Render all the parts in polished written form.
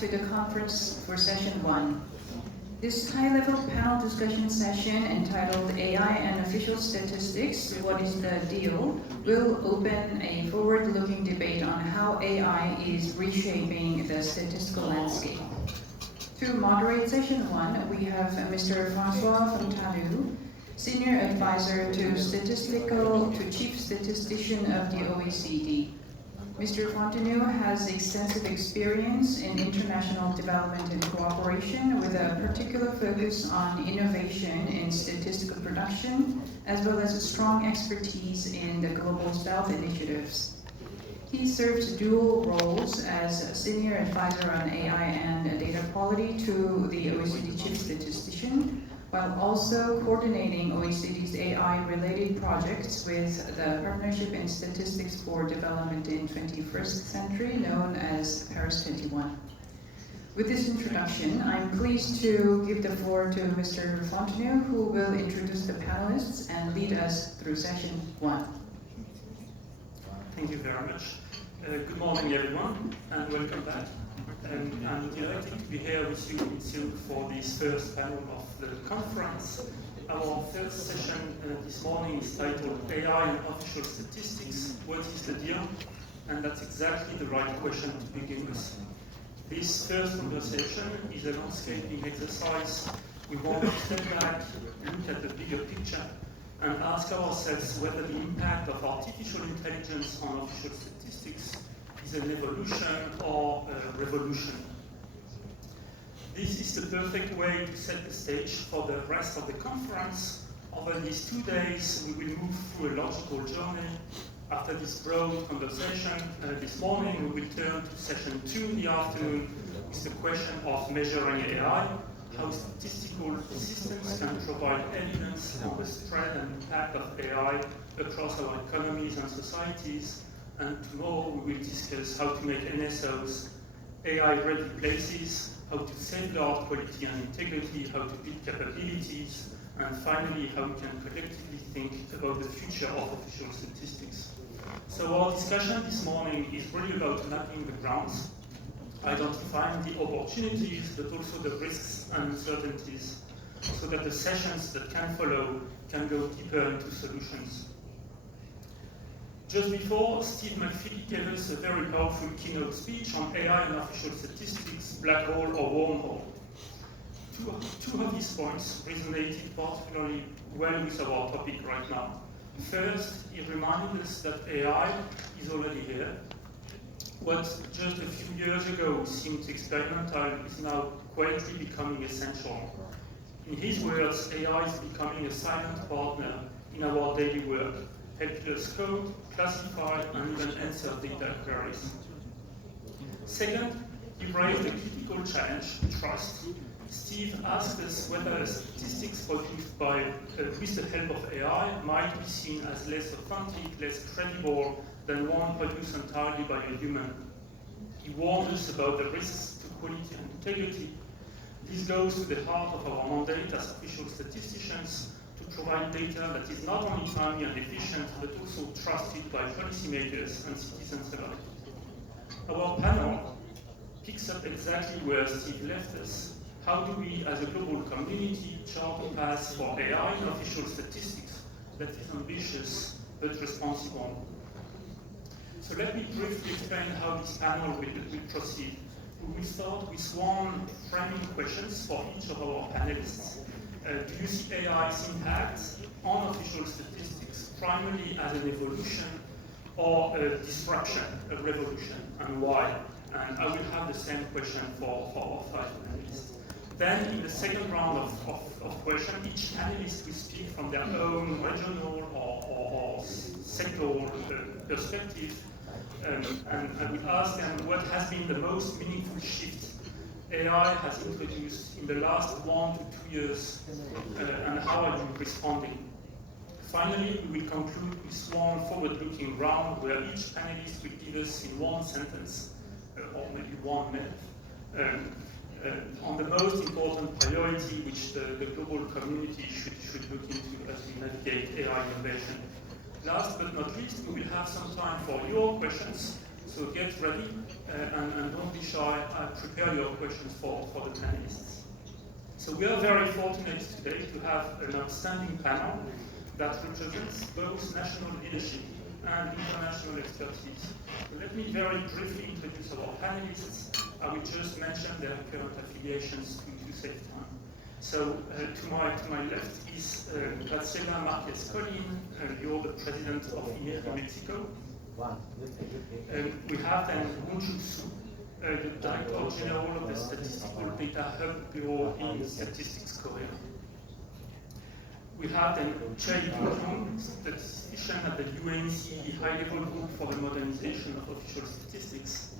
to the conference for session 1. This high-level panel discussion session entitled AI and Official Statistics, What is the Deal?, will open a forward-looking debate on how AI is reshaping the statistical landscape. To moderate session 1, we have Mr. François Fontanu, Senior Advisor to Chief Statistician of the OECD. Mr. Fontanu has extensive experience in international development and cooperation with a particular focus on innovation in statistical production, as well as a strong expertise in the Global South initiatives. He serves dual roles as Senior Advisor on AI and Data Quality to the OECD Chief Statistician, while also coordinating OECD's AI-related projects with the Partnership in Statistics for Development in 21st Century, known as Paris 21. With this introduction, I'm pleased to give the floor to Mr. Fontanu, who will introduce the panelists and lead us through session 1. Thank you very much. Good morning, everyone, and welcome back. I'm delighted to be here with you in Seoul for this first panel of the conference. Our first session this morning is titled AI and Official Statistics, What is the Deal? And that's exactly the right question to begin with. This first conversation is a landscaping exercise. We want to step back, look at the bigger picture, and ask ourselves whether the impact of artificial intelligence on official statistics is an evolution or a revolution. This is the perfect way to set the stage for the rest of the conference. Over these 2 days, we will move through a logical journey. After this broad conversation this morning, we will turn to session 2 in the afternoon with the question of measuring AI, how statistical systems can provide evidence on the spread and impact of AI across our economies and societies. And tomorrow we will discuss how to make NSOs AI-ready places, how to safeguard quality and integrity, how to build capabilities, and finally how we can collectively think about the future of official statistics. So our discussion this morning is really about mapping the grounds, identifying the opportunities, but also the risks and uncertainties, so that the sessions that can follow can go deeper into solutions. Just before, Steve McPhee gave us a very powerful keynote speech on AI and official statistics, black hole or wormhole. Two of his points resonated particularly well with our topic right now. First, he reminded us that AI is already here. What just a few years ago seemed experimental is now quietly becoming essential. In his words, AI is becoming a silent partner in our daily work, helping us code, classify, and even answer data queries. Second, he raised a critical challenge, trust. Steve asked us whether statistics produced with the help of AI might be seen as less authentic, less credible than one produced entirely by a human. He warned us about the risks to quality and integrity. This goes to the heart of our mandate as official statisticians, to provide data that is not only timely and efficient, but also trusted by policymakers and citizens alike. Our panel picks up exactly where Steve left us. How do we, as a global community, chart a path for AI and official statistics that is ambitious but responsible? So let me briefly explain how this panel will proceed. We will start with one framing questions for each of our panelists. Do you see AI's impact on official statistics primarily as an evolution or a disruption, a revolution, and why? And I will have the same question for our 5 panelists. Then in the second round of questions, each panelist will speak from their own regional or sectoral perspective, and I will ask them what has been the most meaningful shift AI has introduced in the last 1 to 2 years, and how are you responding? Finally, we will conclude with one forward-looking round where each panelist will give us in one sentence, or maybe 1 minute, on the most important priority which the global community should look into as we navigate AI innovation. Last but not least, we will have some time for your questions. So get ready and don't be shy. Prepare your questions for the panelists. So we are very fortunate today to have an outstanding panel that represents both national leadership and international expertise. So let me very briefly introduce our panelists. I will just mention their current affiliations to save time. So to my left is Graciela Marquez-Colin. You're the president of INEGI Mexico. We have then Wonju Su, the Director General of the Statistical Data Hub Bureau in Statistics Korea. We have then Choi Doo-hyung, statistician at the UNC High-Level Group for the Modernization of Official Statistics.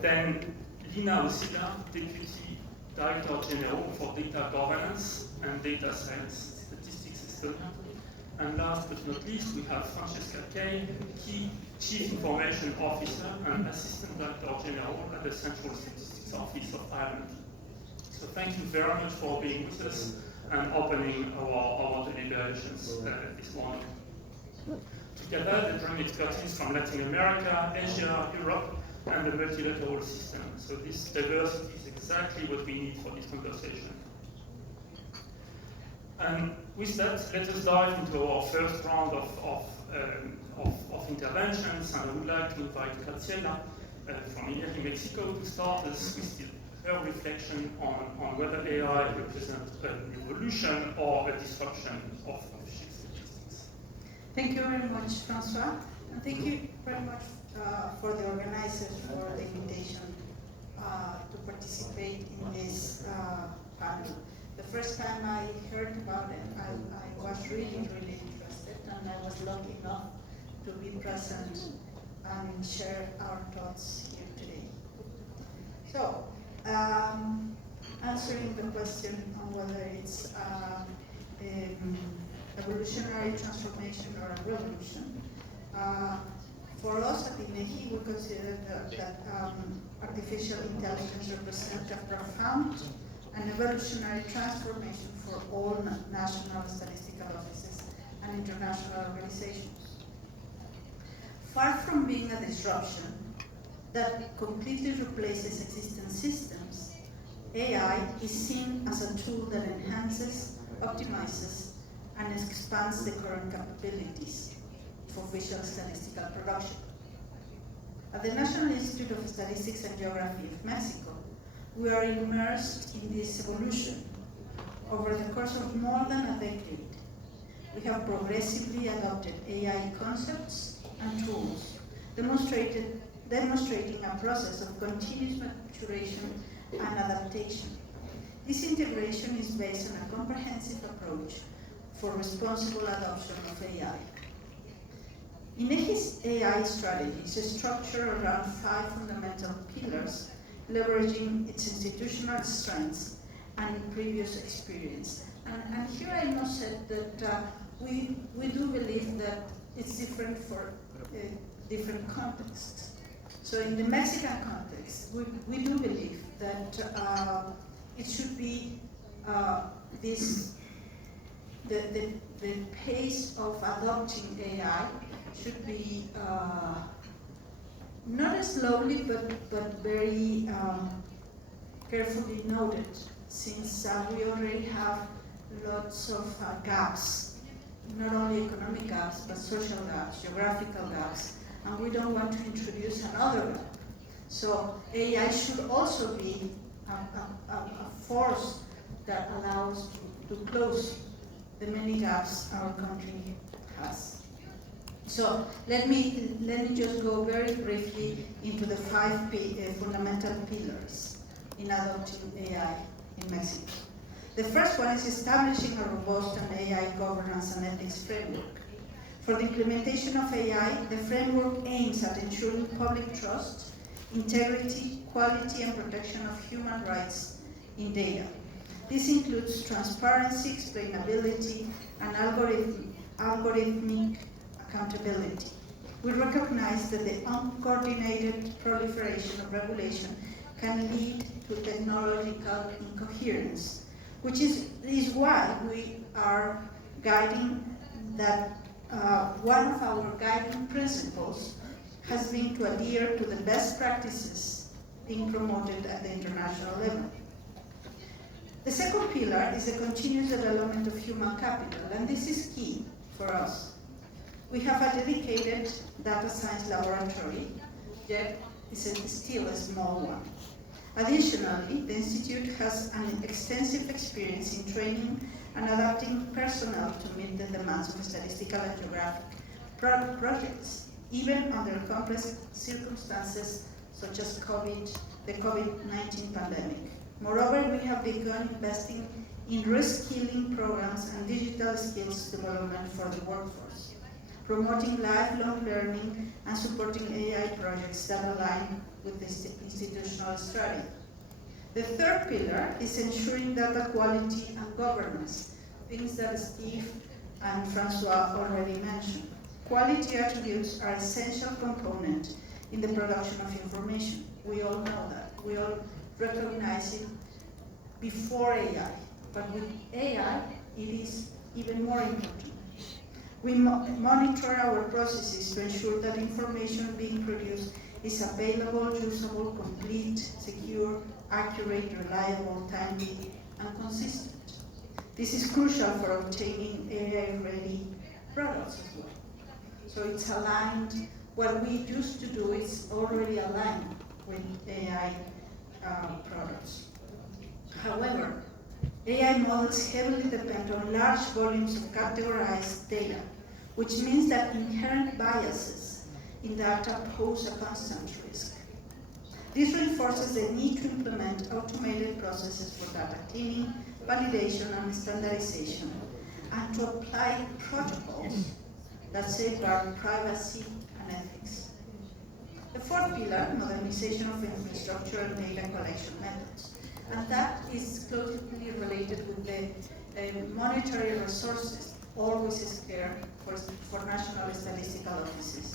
Then Lina Osila, Deputy Director General for Data Governance and Data Science, Statistics Estonia. And last but not least, we have Francesca Kay, Chief Information Officer and Assistant Director General at the Central Statistics Office of Ireland. So thank you very much for being with us and opening our deliberations this morning. Together, they bring expertise from Latin America, Asia, Europe, and the multilateral system. So this diversity is exactly what we need for this conversation. And with that, let us dive into our first round of interventions. And I would like to invite Graciela from INEGI Mexico to start us with her reflection on whether AI represents an evolution or a disruption of official statistics. Thank you very much, Francois. And thank you very much for the organizers for the invitation to participate in this panel. The first time I heard about it, I was really interested, and I was lucky enough to be present and share our thoughts here today. So, answering the question on whether it's evolutionary transformation or a revolution, for us at INEGI, we consider that artificial intelligence represents a profound and evolutionary transformation for all national statistical offices and international organizations. Far from being a disruption that completely replaces existing systems, AI is seen as a tool that enhances, optimizes, and expands the current capabilities of official statistical production. At the National Institute of Statistics and Geography of Mexico, we are immersed in this evolution. Over the course of more than a decade, we have progressively adopted AI concepts and tools, demonstrating a process of continuous maturation and adaptation. This integration is based on a comprehensive approach for responsible adoption of AI. INEGI's AI strategy is structured around 5 fundamental pillars, leveraging its institutional strengths and previous experience. And here I must say that we do believe that it's different for different contexts. So in the Mexican context, we do believe that it should be the pace of adopting AI should be not as slowly, but very carefully noted, since we already have lots of gaps, not only economic gaps, but social gaps, geographical gaps, and we don't want to introduce another gap. So AI should also be a force that allows to close the many gaps our country has. So let me just go very briefly into the 5 fundamental pillars in adopting AI in Mexico. The first one is establishing a robust and AI governance and ethics framework. For the implementation of AI, the framework aims at ensuring public trust, integrity, quality, and protection of human rights in data. This includes transparency, explainability, and algorithmic accountability. We recognize that the uncoordinated proliferation of regulation can lead to technological incoherence, which is why we are guiding that one of our guiding principles has been to adhere to the best practices being promoted at the international level. The second pillar is the continuous development of human capital, and this is key for us. We have a dedicated data science laboratory, yet it's still a small one. Additionally, the Institute has an extensive experience in training and adapting personnel to meet the demands of statistical and geographic projects, even under complex circumstances such as the COVID-19 pandemic. Moreover, we have begun investing in reskilling programs and digital skills development for the workforce, promoting lifelong learning and supporting AI projects that align with this institutional strategy. The third pillar is ensuring data quality and governance, things that Steve and Francois already mentioned. Quality attributes are essential component in the production of information. We all know that. We all recognize it before AI, but with AI, it is even more important. We monitor our processes to ensure that information being produced is available, usable, complete, secure, accurate, reliable, timely, and consistent. This is crucial for obtaining AI-ready products as well. So it's aligned. What we used to do is already aligned with AI products. However, AI models heavily depend on large volumes of categorized data, which means that inherent biases in data pose a constant risk. This reinforces the need to implement automated processes for data cleaning, validation, and standardization, and to apply protocols that safeguard privacy and ethics. The fourth pillar, modernization of infrastructure and data collection methods. And that is closely related with the monetary resources always scarce for national statistical offices.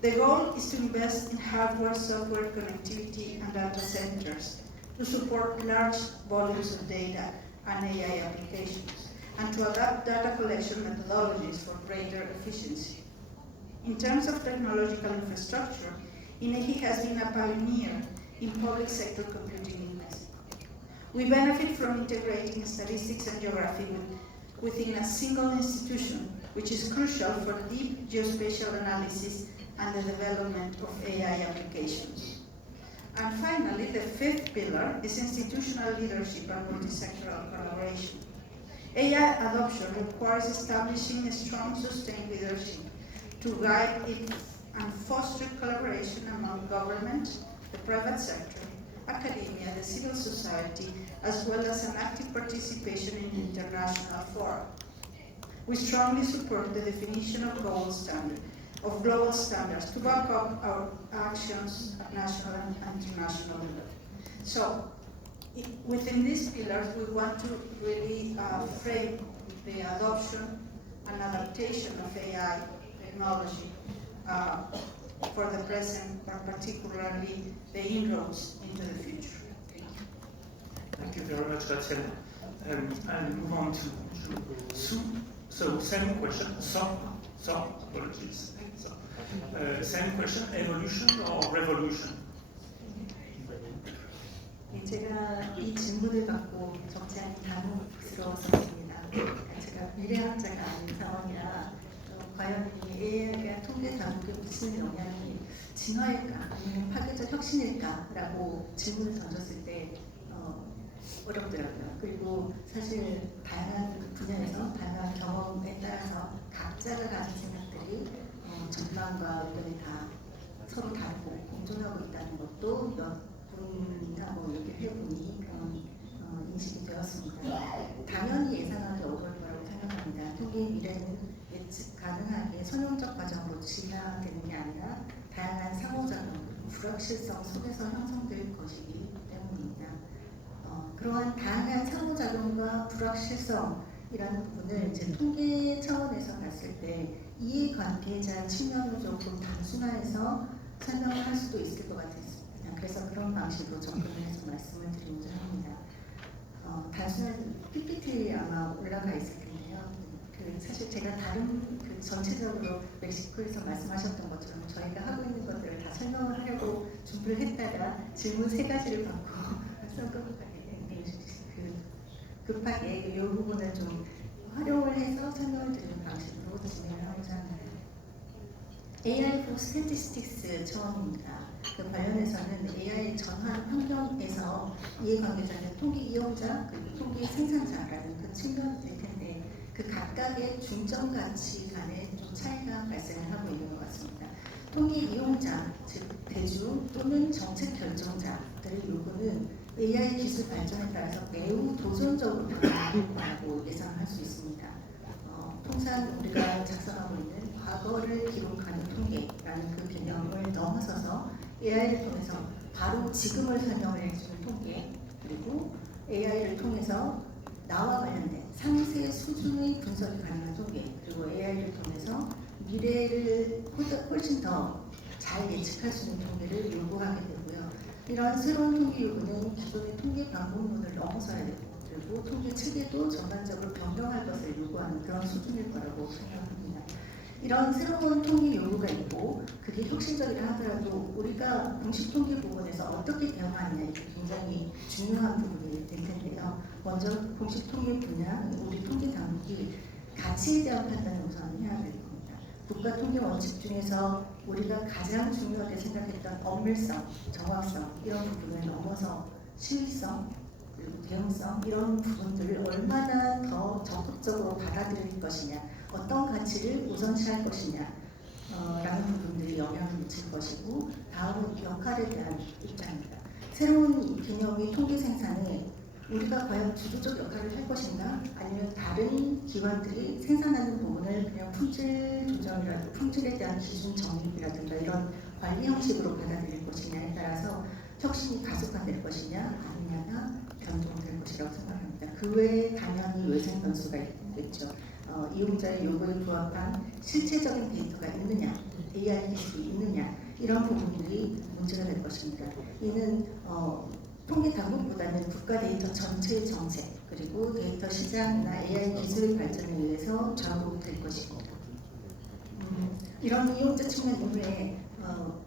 The goal is to invest in hardware, software, connectivity, and data centers to support large volumes of data and AI applications, and to adapt data collection methodologies for greater efficiency. In terms of technological infrastructure, INEGI has been a pioneer in public sector computing in Mexico. We benefit from integrating statistics and geography within a single institution, which is crucial for deep geospatial analysis and the development of AI applications. And finally, the fifth pillar is institutional leadership and multi-sectoral collaboration. AI adoption requires establishing a strong, sustained leadership to guide it and foster collaboration among government, the private sector, academia, the civil society, as well as an active participation in international fora. We strongly support the definition of global standards to back up our actions at national and international level. So, within these pillars, we want to really frame the adoption and adaptation of AI technology for the present, but particularly the inroads into the future. Thank you very much, Graziella. And move on to Sue. So, same question. Apologies. Same question, evolution or revolution? 제가 이 질문을 받고 적잖이 당혹스러웠습니다. 제가 미래학자가 아닌 상황이라 과연 이 AI가 통계 다국에 미치는 영향이 진화일까 아니면 파괴적 혁신일까라고 질문을 던졌을 때 어렵더라고요. 그리고 사실 다양한 분야에서 다양한 경험에 따라서 각자가 가진 생각들이 전망과 의견이 다 서로 다르고 공존하고 있다는 것도 분하고 얘기를 해보니 그런 인식이 되었습니다. 당연히 예상하기 어려울 거라고 생각합니다. 통계의 미래는 예측 가능하게 선형적 과정으로 진화되는 게 아니라 다양한 상호작용, 불확실성 속에서 형성될 것이기 때문입니다. 그러한 다양한 상호작용과 불확실성이라는 부분을 이제 통계 차원에서 봤을 때 이해관계자 측면으로 조금 단순화해서 설명을 할 수도 있을 것 같습니다. 그래서 그런 방식으로 접근을 해서 말씀을 드리고자 합니다. 단순한 PPT 아마 올라가 있을 텐데요. 사실 제가 다른 전체적으로 멕시코에서 말씀하셨던 것처럼 저희가 하고 있는 것들을 다 설명을 하려고 준비를 했다가 질문 3가지를 받고 급하게 이 부분을 좀 활용을 해서 설명을 드리는 방식으로 진행을 하고자 합니다. AI for Statistics 처음입니다. 그 관련해서는 AI 전환 환경에서 이해관계자는 통계 이용자 그리고 통계 생산자라는 그 측면이 될 텐데 그 각각의 중점 가치 간에 좀 차이가 발생을 하고 있는 것 같습니다. 통계 이용자, 즉 대중 또는 정책 결정자들의 요구는 AI 기술 발전에 따라서 매우 도전적으로 변화할 거라고 예상할 수 있습니다. 통상 우리가 작성하고 있는 과거를 기록하는 통계라는 그 개념을 넘어서서 AI를 통해서 바로 지금을 설명을 해주는 통계, 그리고 AI를 통해서 나와 관련된 상세 수준의 분석이 가능한 통계, 그리고 AI를 통해서 미래를 훨씬 더 잘 예측할 수 있는 통계를 요구하게 되고요. 이러한 새로운 통계 요구는 기존의 통계 방법론을 넘어서야 되고, 그리고 통계 체계도 전반적으로 변경할 것을 요구하는 그런 수준일 거라고 생각합니다. 이런 새로운 통계 요구가 있고 그게 혁신적이라 하더라도 우리가 공식 통계 부분에서 어떻게 대응하느냐 이게 굉장히 중요한 부분이 될 텐데요. 먼저 공식 통계 분야, 우리 통계 당국이 가치에 대한 판단을 우선 해야 될 겁니다. 국가 통계 원칙 중에서 우리가 가장 중요하게 생각했던 엄밀성, 정확성 이런 부분을 넘어서 실리성, 그리고 대응성 이런 부분들을 얼마나 더 적극적으로 받아들일 것이냐, 어떤 가치를 우선시할 것이냐 라는 부분들이 영향을 미칠 것이고, 다음은 역할에 대한 입장입니다. 새로운 개념이 통계 생산에 우리가 과연 주도적 역할을 할 것인가, 아니면 다른 기관들이 생산하는 부분을 그냥 품질 조정이라든가 품질에 대한 기준 정립이라든가 이런 관리 형식으로 받아들일 것이냐에 따라서 혁신이 가속화될 것이냐 아니냐가 변동될 것이라고 생각합니다. 그 외에 당연히 외생 변수가 있겠죠. 이용자의 요구에 부합한 실체적인 데이터가 있느냐, AI 기술이 있느냐 이런 부분들이 문제가 될 것입니다. 이는 통계 당국보다는 국가 데이터 전체의 정책 그리고 데이터 시장이나 AI 기술의 발전에 의해서 좌우될 것입니다. 이런 이용자 측면 이후에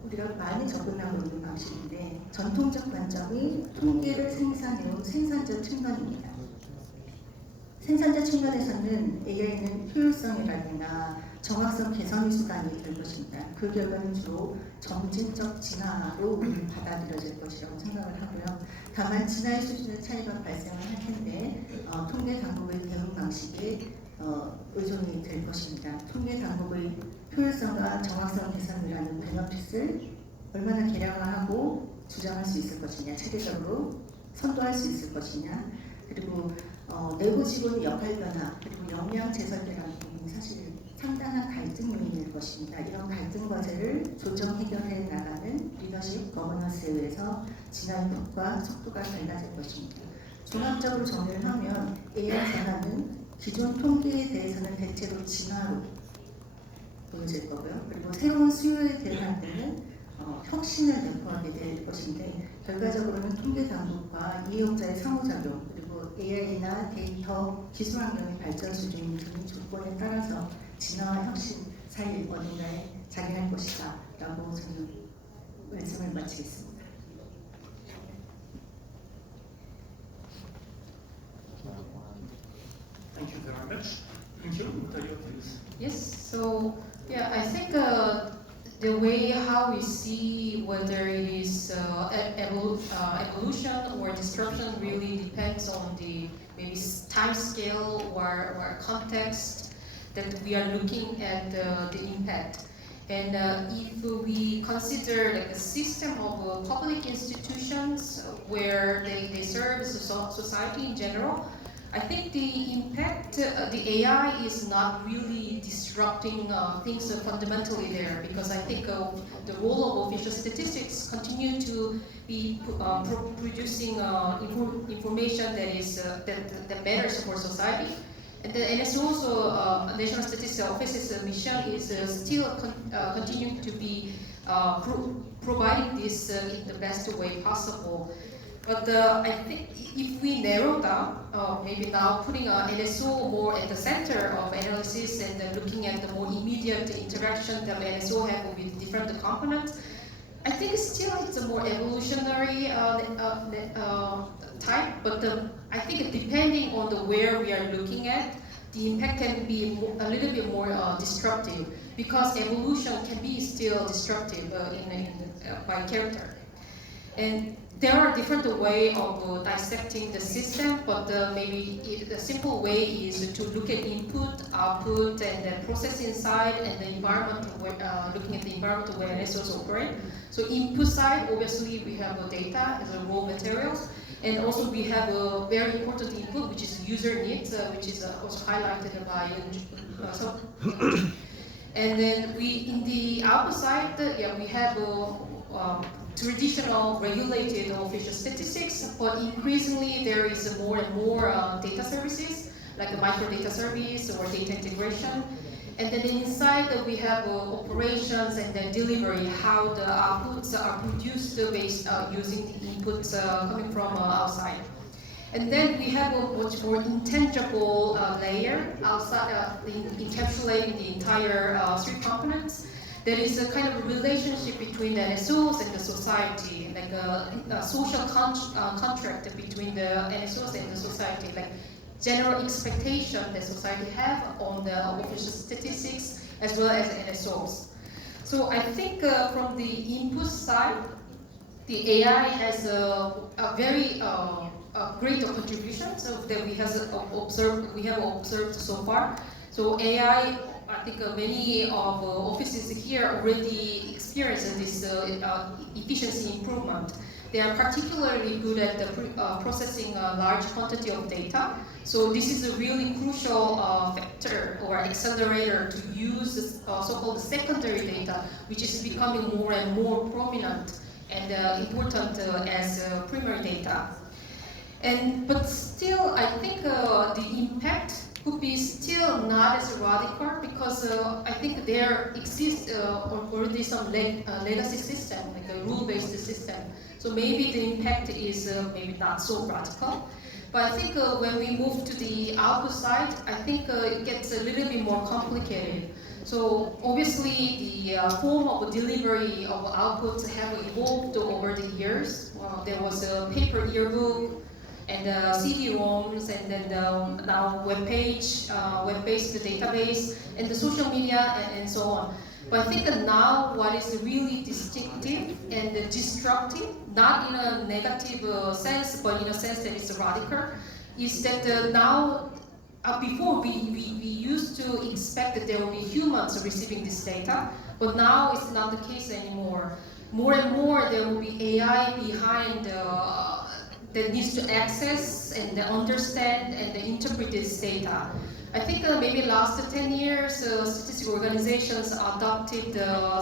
우리가 많이 접근하고 있는 방식인데 전통적 관점이 통계를 생산해온 생산자 측면입니다. 생산자 측면에서는 AI는 효율성이라든가 정확성 개선의 수단이 될 것입니다. 그 결과는 주로 점진적 진화로 받아들여질 것이라고 생각을 하고요. 다만 진화의 수준의 차이가 발생을 할 텐데 통계 당국의 대응 방식에 의존이 될 것입니다. 통계 당국의 효율성과 정확성 개선이라는 베너핏을 얼마나 개량화하고 주장할 수 있을 것이냐, 체계적으로 선도할 수 있을 것이냐, 그리고 내부 직원의 역할 변화, 그리고 역량 재설계라는 부분이 사실 상당한 갈등 요인일 것입니다. 이런 갈등 과제를 조정 해결해 나가는 리더십, 거버넌스에 의해서 진화의 폭과 속도가 달라질 것입니다. 종합적으로 정리를 하면 AI 전환은 기존 통계에 대해서는 대체로 진화로 보여질 거고요. 그리고 새로운 수요에 대응할 때는 혁신을 내포하게 될 것인데, 결과적으로는 통계 당국과 이용자의 상호작용, 그리고 AI나 데이터 기술 환경의 발전 수준 등의 조건에 따라서 진화와 혁신 사이 어딘가에 자리할 것이다 라고 저는 말씀을 마치겠습니다. Thank you very much. Thank you. What are your views? Yes, so yeah, I think the way how we see whether it is evolution or disruption really depends on the maybe time scale or context that we are looking at the impact. And if we consider like a system of public institutions where they serve society in general, I think the impact, the AI is not really disrupting things fundamentally there, because I think the role of official statistics continue to be producing information that is that matters for society. And it's also National Statistics Office's mission is still continuing to be providing this in the best way possible. But I think if we narrow down, maybe now putting NSO more at the center of analysis and looking at the more immediate interaction that NSO have with different components, I think still it's a more evolutionary type, but I think depending on where we are looking at, the impact can be a little bit more disruptive, because evolution can be still disruptive by character. And there are different ways of dissecting the system, but maybe the simple way is to look at input, output, and the processing side, and the environment, looking at the environment where NSOs operate. So input side, obviously we have data as a raw materials, and also we have a very important input, which is user needs, which is also highlighted by and then in the output side, we have traditional regulated official statistics, but increasingly there is more and more data services, like a micro data service or data integration. And then inside we have operations and then delivery, how the outputs are produced based using the inputs coming from outside. And then we have a much more intangible layer outside, encapsulating the entire three components. There is a kind of relationship between the NSOs and the society, like a social contract between the NSOs and the society, like general expectation that society have on the official statistics as well as NSOs. So I think from the input side, the AI has a very great contribution that we have observed so far. So AI, I think many of offices here already experience this efficiency improvement. They are particularly good at processing a large quantity of data. So this is a really crucial factor or accelerator to use so-called secondary data, which is becoming more and more prominent and important as primary data. But still, I think the impact could be still not as radical, because I think there exists already some legacy system, like a rule-based system. So maybe the impact is maybe not so radical. But I think when we move to the output side, I think it gets a little bit more complicated. So obviously the form of delivery of outputs have evolved over the years. There was a paper yearbook, and CD-ROMs, and then now web-based database, and the social media, and so on. But I think that now what is really distinctive and disruptive, not in a negative sense, but in a sense that it's radical, is that now, before we used to expect that there will be humans receiving this data, but now it's not the case anymore. More and more there will be AI behind that needs to access and understand and interpret this data. I think maybe last 10 years, statistical organizations adopted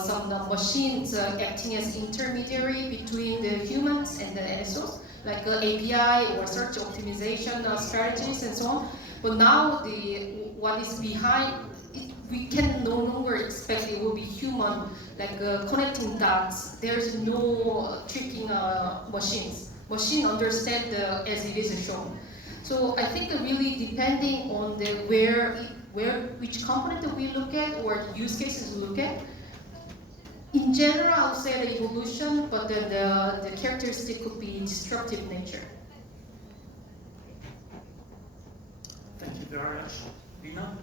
some machines acting as intermediary between the humans and the NSOs, like API or search optimization strategies and so on. But now what is behind, we can no longer expect it will be human, like connecting dots. There's no tricking machines. Machine understand as it is shown. So I think really depending on which component that we look at or use cases we look at, in general I would say the evolution, but then the characteristic could be disruptive nature. Thank you very much. Lina?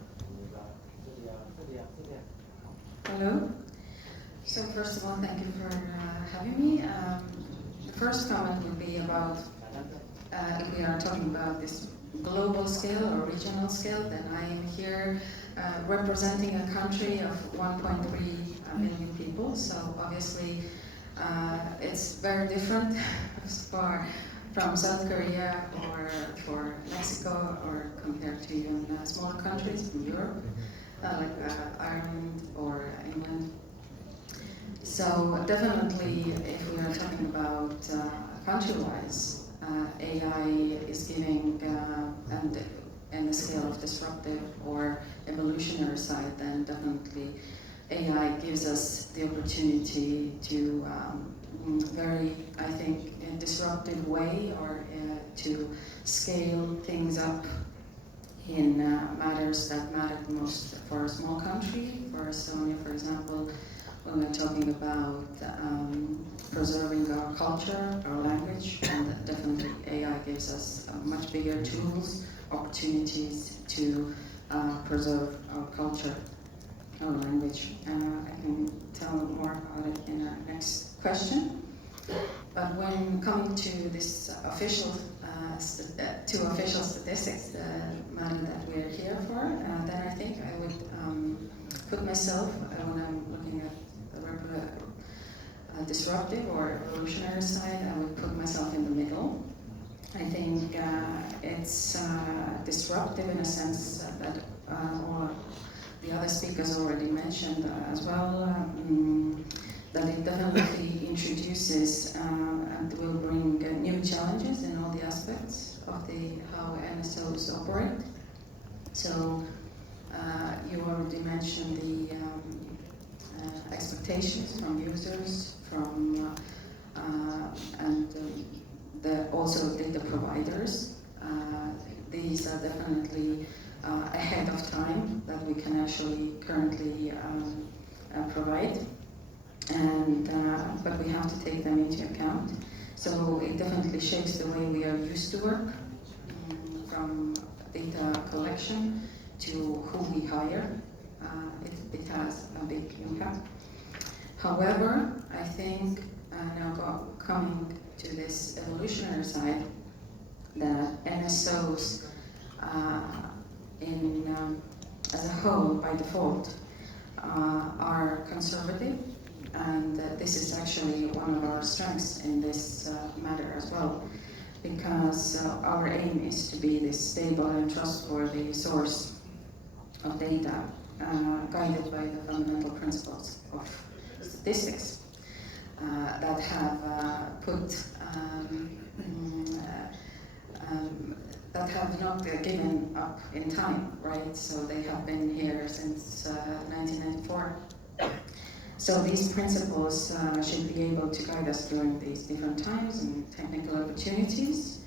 Hello. So first of all, thank you for having me. The first comment would be about if we are talking about this global scale or regional scale, then I am here representing a country of 1.3 million people. So obviously it's very different from South Korea or for Mexico, or compared to even smaller countries from Europe, like Ireland or England. So definitely, if we are talking about country-wise, AI is giving, and the scale of disruptive or evolutionary side, then definitely AI gives us the opportunity to very, I think, disruptive way, or to scale things up in matters that matter the most for a small country. For Estonia, for example, when we're talking about preserving our culture, our language, and definitely AI gives us much bigger tools, opportunities to preserve our culture, our language. I can tell more about it in our next question. But when coming to this official statistics, the matter that we're here for, then I think I would put myself, when I'm looking at the disruptive or evolutionary side, I would put myself in the middle. I think it's disruptive in a sense that all the other speakers already mentioned as well, that it definitely introduces and will bring new challenges in all the aspects of how NSOs operate. So you already mentioned the expectations from users, and also data providers. These are definitely ahead of time that we can actually currently provide, but we have to take them into account. So it definitely shapes the way we are used to work, from data collection to who we hire. It has a big impact. However, I think now coming to this evolutionary side, that NSOs as a whole, by default, are conservative, and this is actually one of our strengths in this matter as well, because our aim is to be this stable and trustworthy source of data, guided by the fundamental principles of statistics that have that have not given up in time, right? So they have been here since 1994. So these principles should be able to guide us during these different times and technical opportunities,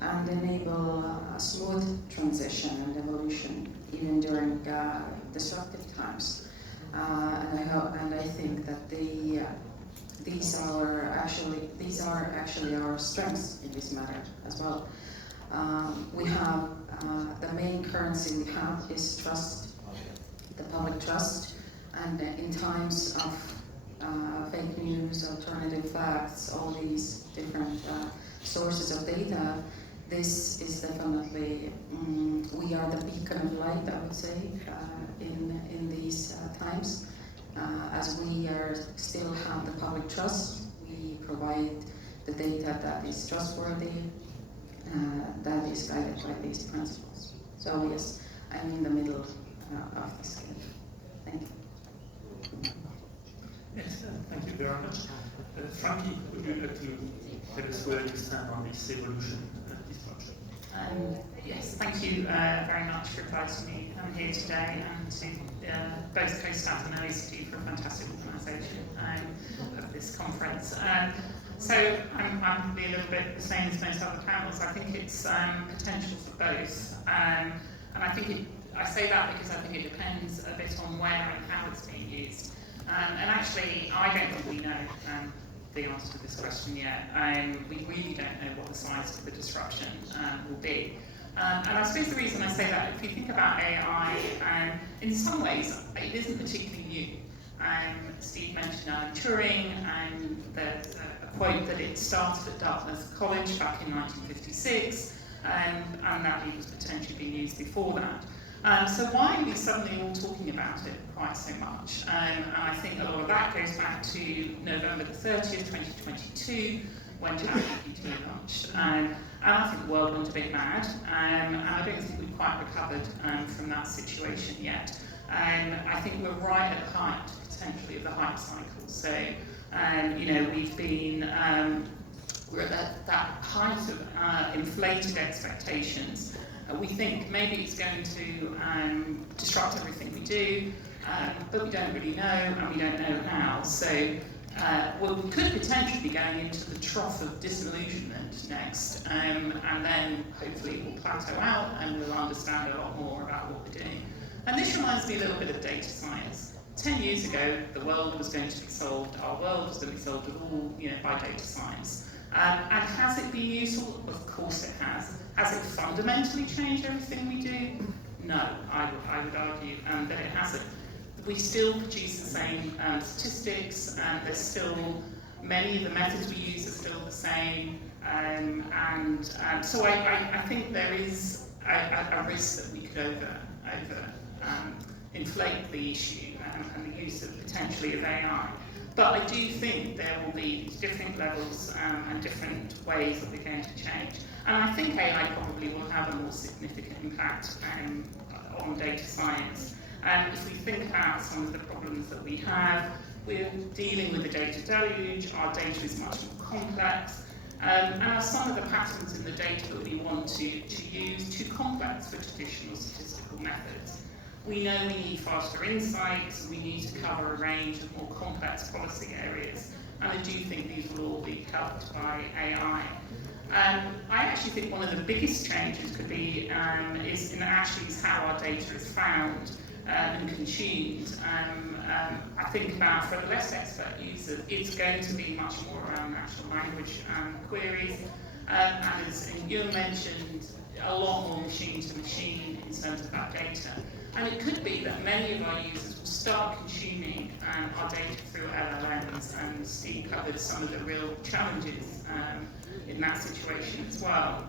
and enable a smooth transition and evolution even during disruptive times. And I think that these are actually our strengths in this matter as well. We have the main currency we have is trust, the public trust, and in times of fake news, alternative facts, all these different sources of data, this is definitely, we are the beacon of light, I would say, in these times. As we still have the public trust, we provide the data that is trustworthy, that is guided by these principles. So yes, I'm in the middle of the scale. Thank you. Yes, thank you very much. Frankie, would you like to tell us where you stand on this evolution disruption? Yes, thank you very much for inviting me here today, and to both co-staff and OECD for a fantastic organisation of this conference. So I'm going to be a little bit the same as most other panels. I think it's potential for both, and I think I say that because I think it depends a bit on where and how it's being used. And actually, I don't think we know the answer to this question yet. We really don't know what the size of the disruption will be. And I suppose the reason I say that, if you think about AI, in some ways, it isn't particularly new. Steve mentioned Alan Turing, and there's a quote that it started at Dartmouth College back in 1956, and that it was potentially being used before that. So why are we suddenly all talking about it quite so much? And I think a lot of that goes back to November the 30th, 2022, when ChatGPT launched. And I think the world went a bit mad, and I don't think we've quite recovered from that situation yet. I think we're right at the height, potentially, of the hype cycle. So, we've been, we're at that height of inflated expectations. We think maybe it's going to disrupt everything we do, but we don't really know, and we don't know how. So well, we could potentially be going into the trough of disillusionment next, and then hopefully it will plateau out and we'll understand a lot more about what we're doing. And this reminds me a little bit of data science. 10 years ago, the world was going to be solved, our world was going to be solved all, by data science. And has it been useful? Of course it has. Has it fundamentally changed everything we do? No, I would argue that it hasn't. We still produce the same statistics, and there's still, many of the methods we use are still the same, so I think there is a risk that we could inflate the issue and the use of potentially of AI. But I do think there will be different levels and different ways that we're going to change. And I think AI probably will have a more significant impact on data science. If we think about some of the problems that we have, we're dealing with the data deluge, our data is much more complex, and are some of the patterns in the data that we want to use too complex for traditional statistical methods. We know we need faster insights, we need to cover a range of more complex policy areas, and I do think these will all be helped by AI. I actually think one of the biggest changes could be is how our data is found and consumed. I think about for the less expert users, it's going to be much more around natural language queries, and as you mentioned, a lot more machine to machine in terms of that data. And it could be that many of our users will start consuming our data through LLMs, and Steve covered some of the real challenges in that situation as well.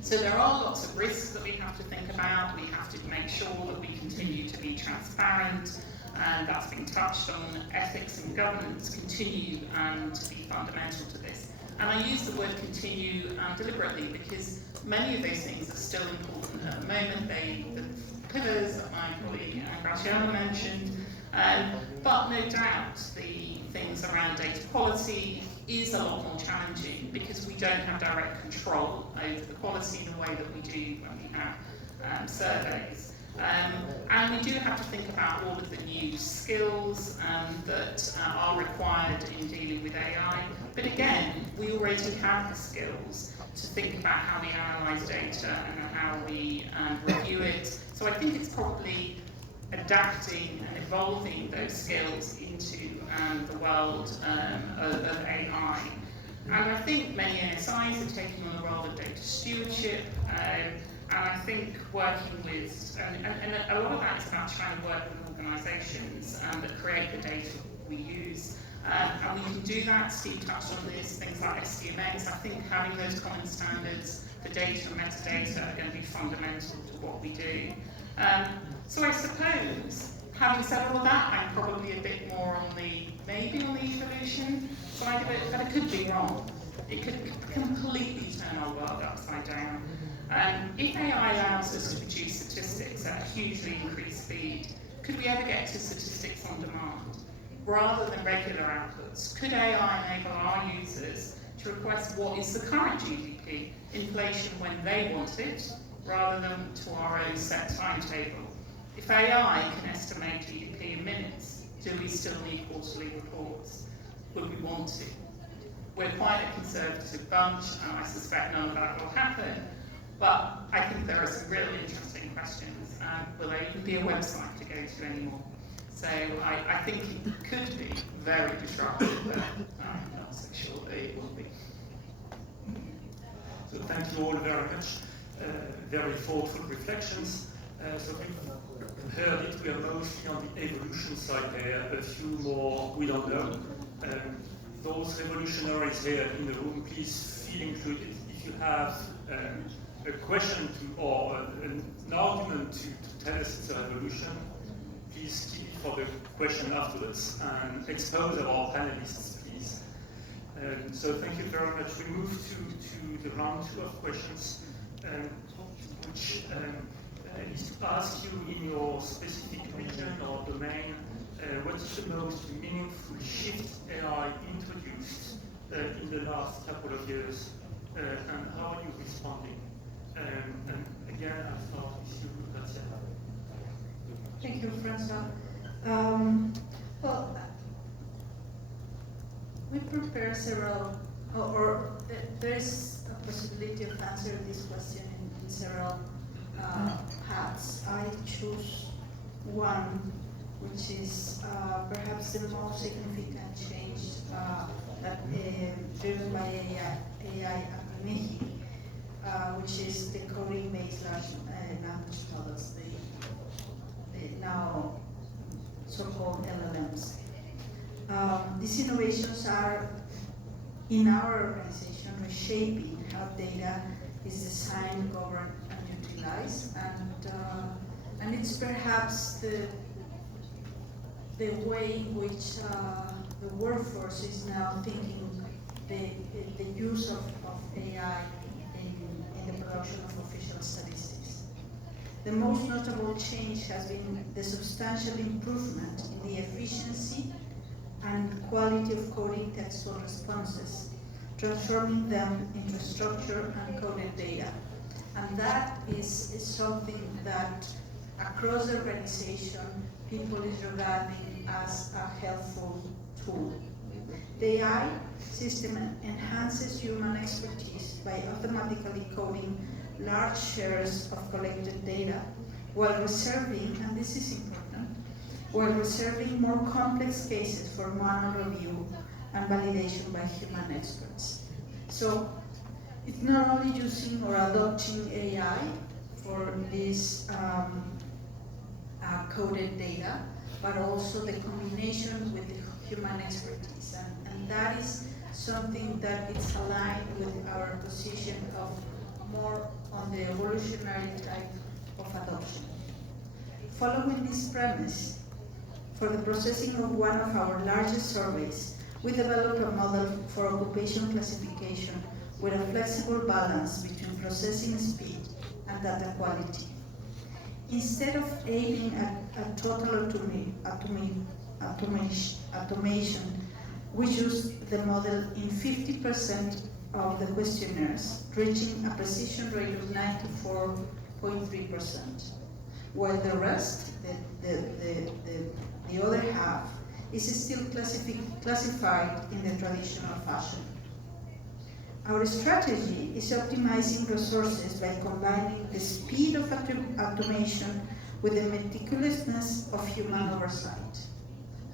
So there are lots of risks that we have to think about. We have to make sure that we continue to be transparent, and that's been touched on. Ethics and governance continue to be fundamental to this. And I use the word continue deliberately because many of those things are still important at the moment. The pillars that my colleague Graciela mentioned, but no doubt the things around data quality is a lot more challenging because we don't have direct control over the quality in the way that we do when we have surveys. And we do have to think about all of the new skills that are required in dealing with AI. But again, we already have the skills to think about how we analyse data and how we review it. So I think it's probably adapting and evolving those skills into the world of AI. And I think many NSIs are taking on the role of data stewardship, and I think working with, and a lot of that is about trying to work with organisations that create the data we use. And we can do that. Steve touched on this, things like SDMX. I think having those common standards for data and metadata are going to be fundamental to what we do. So I suppose, having said all of that, I'm probably a bit more on the evolution side of it, but it could be wrong. It could completely turn our world upside down. If AI allows us to produce statistics at a hugely increased speed, could we ever get to statistics on demand? Rather than regular outputs, could AI enable our users to request what is the current GDP, inflation when they want it, rather than to our own set timetable? If AI can estimate GDP in minutes, do we still need quarterly reports? Would we want to? We're quite a conservative bunch, and I suspect none of that will happen, but I think there are some really interesting questions. Will there even be a website to go to anymore? So I think it could be very disruptive, but I'm not so sure that it will be. So thank you all very much. Very thoughtful reflections. So we've heard it, we are mostly on the evolution side there, a few more we don't know. Those revolutionaries here in the room, please feel included. If you have a question or an argument to tell us it's a revolution, please keep it for the question afterwards and expose our panelists, please. So thank you very much. We move to the round 2 of questions, which is to ask you in your specific region or domain, what is the most meaningful shift AI introduced in the last couple of years, and how are you responding? And again, I'll start with you, Graciela. Thank you, Francois. Well, prepared several, there is a possibility of answering this question in several paths. I choose one, which is perhaps the most significant change that driven by AI at MEHI, which is the coding-based large language models, the now so-called LLMs. These innovations are, in our organization, reshaping how data is designed, governed, and utilized, and it's perhaps the way in which the workforce is now thinking the use of AI in the production of official statistics. The most notable change has been the substantial improvement in the efficiency and quality of coding textual responses, transforming them into structured and coded data. And that is something that across the organization people is regarding as a helpful tool. The AI system enhances human expertise by automatically coding large shares of collected data while reserving, and this is important, while reserving more complex cases for manual review and validation by human experts. So it's not only using or adopting AI for this coded data, but also the combination with the human expertise. And that is something that is aligned with our position of more on the evolutionary type of adoption. Following this premise, for the processing of one of our largest surveys, we developed a model for occupation classification with a flexible balance between processing speed and data quality. Instead of aiming at total automation, we used the model in 50% of the questionnaires, reaching a precision rate of 94.3%, while the rest, the other half, is still classified in the traditional fashion. Our strategy is optimizing resources by combining the speed of automation with the meticulousness of human oversight.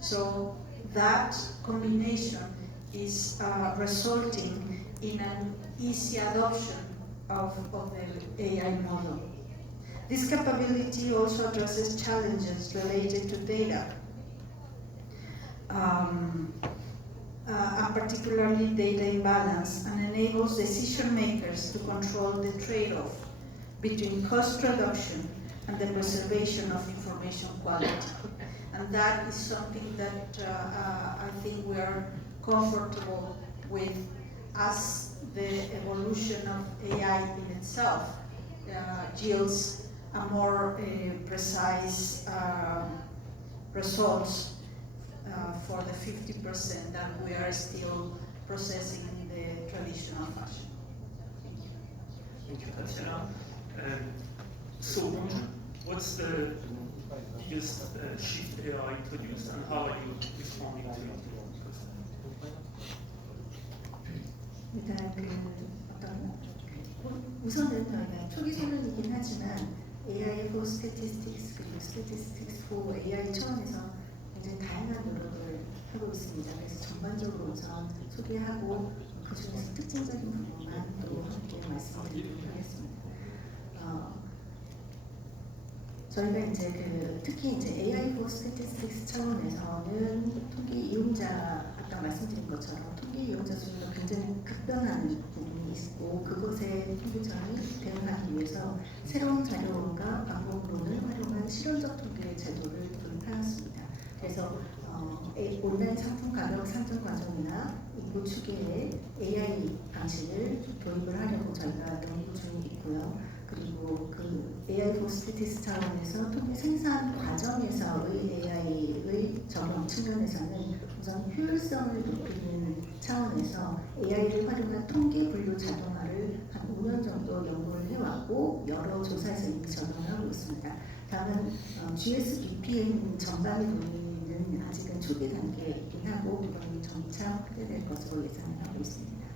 So that combination is resulting in an easy adoption of the AI model. This capability also addresses challenges related to data, and particularly data imbalance, and enables decision makers to control the trade-off between cost reduction and the preservation of information quality. And that is something that I think we are comfortable with as the evolution of AI in itself yields a more precise results for the 50% that we are still processing in the traditional fashion. Thank you, Tatiana. So, what's the biggest shift AI introduced, and how are you responding to it? 일단 우선은 저희가 초기 소년이긴 하지만 AI for Statistics 그리고 Statistics for AI 차원에서 굉장히 다양한 노력을 하고 있습니다. 그래서 전반적으로 우선 소개하고 그 중에서 특징적인 부분만 또 함께 말씀드리도록 하겠습니다. 저희가 이제 특히 이제 AI for Statistics 차원에서는 통계 이용자 아까 말씀드린 것처럼 통계 이용자 수가 굉장히 급변하는 부분이 있고 그것에 통계청이 대응하기 위해서 새로운 자료원과 방법론을 활용한 실험적 통계 제도를 도입하였습니다. 그래서 온라인 상품 가격 산정 과정이나 인구 추계에 AI 방식을 도입을 하려고 저희가 연구 중에 있고요. 그리고 그 AI for Statistics 차원에서 통계 생산 과정에서의 AI의 적용 측면에서는 우선 효율성을 높이는 차원에서 AI를 활용한 통계 분류 자동화를 한 5년 정도 연구를 해왔고 여러 조사에서 이미 적용을 하고 있습니다. 다만 GSBPM 전반에 보이는 경우에는 아직은 초기 단계이긴 하고 이건 점차 확대될 것으로 예상을 하고 있습니다.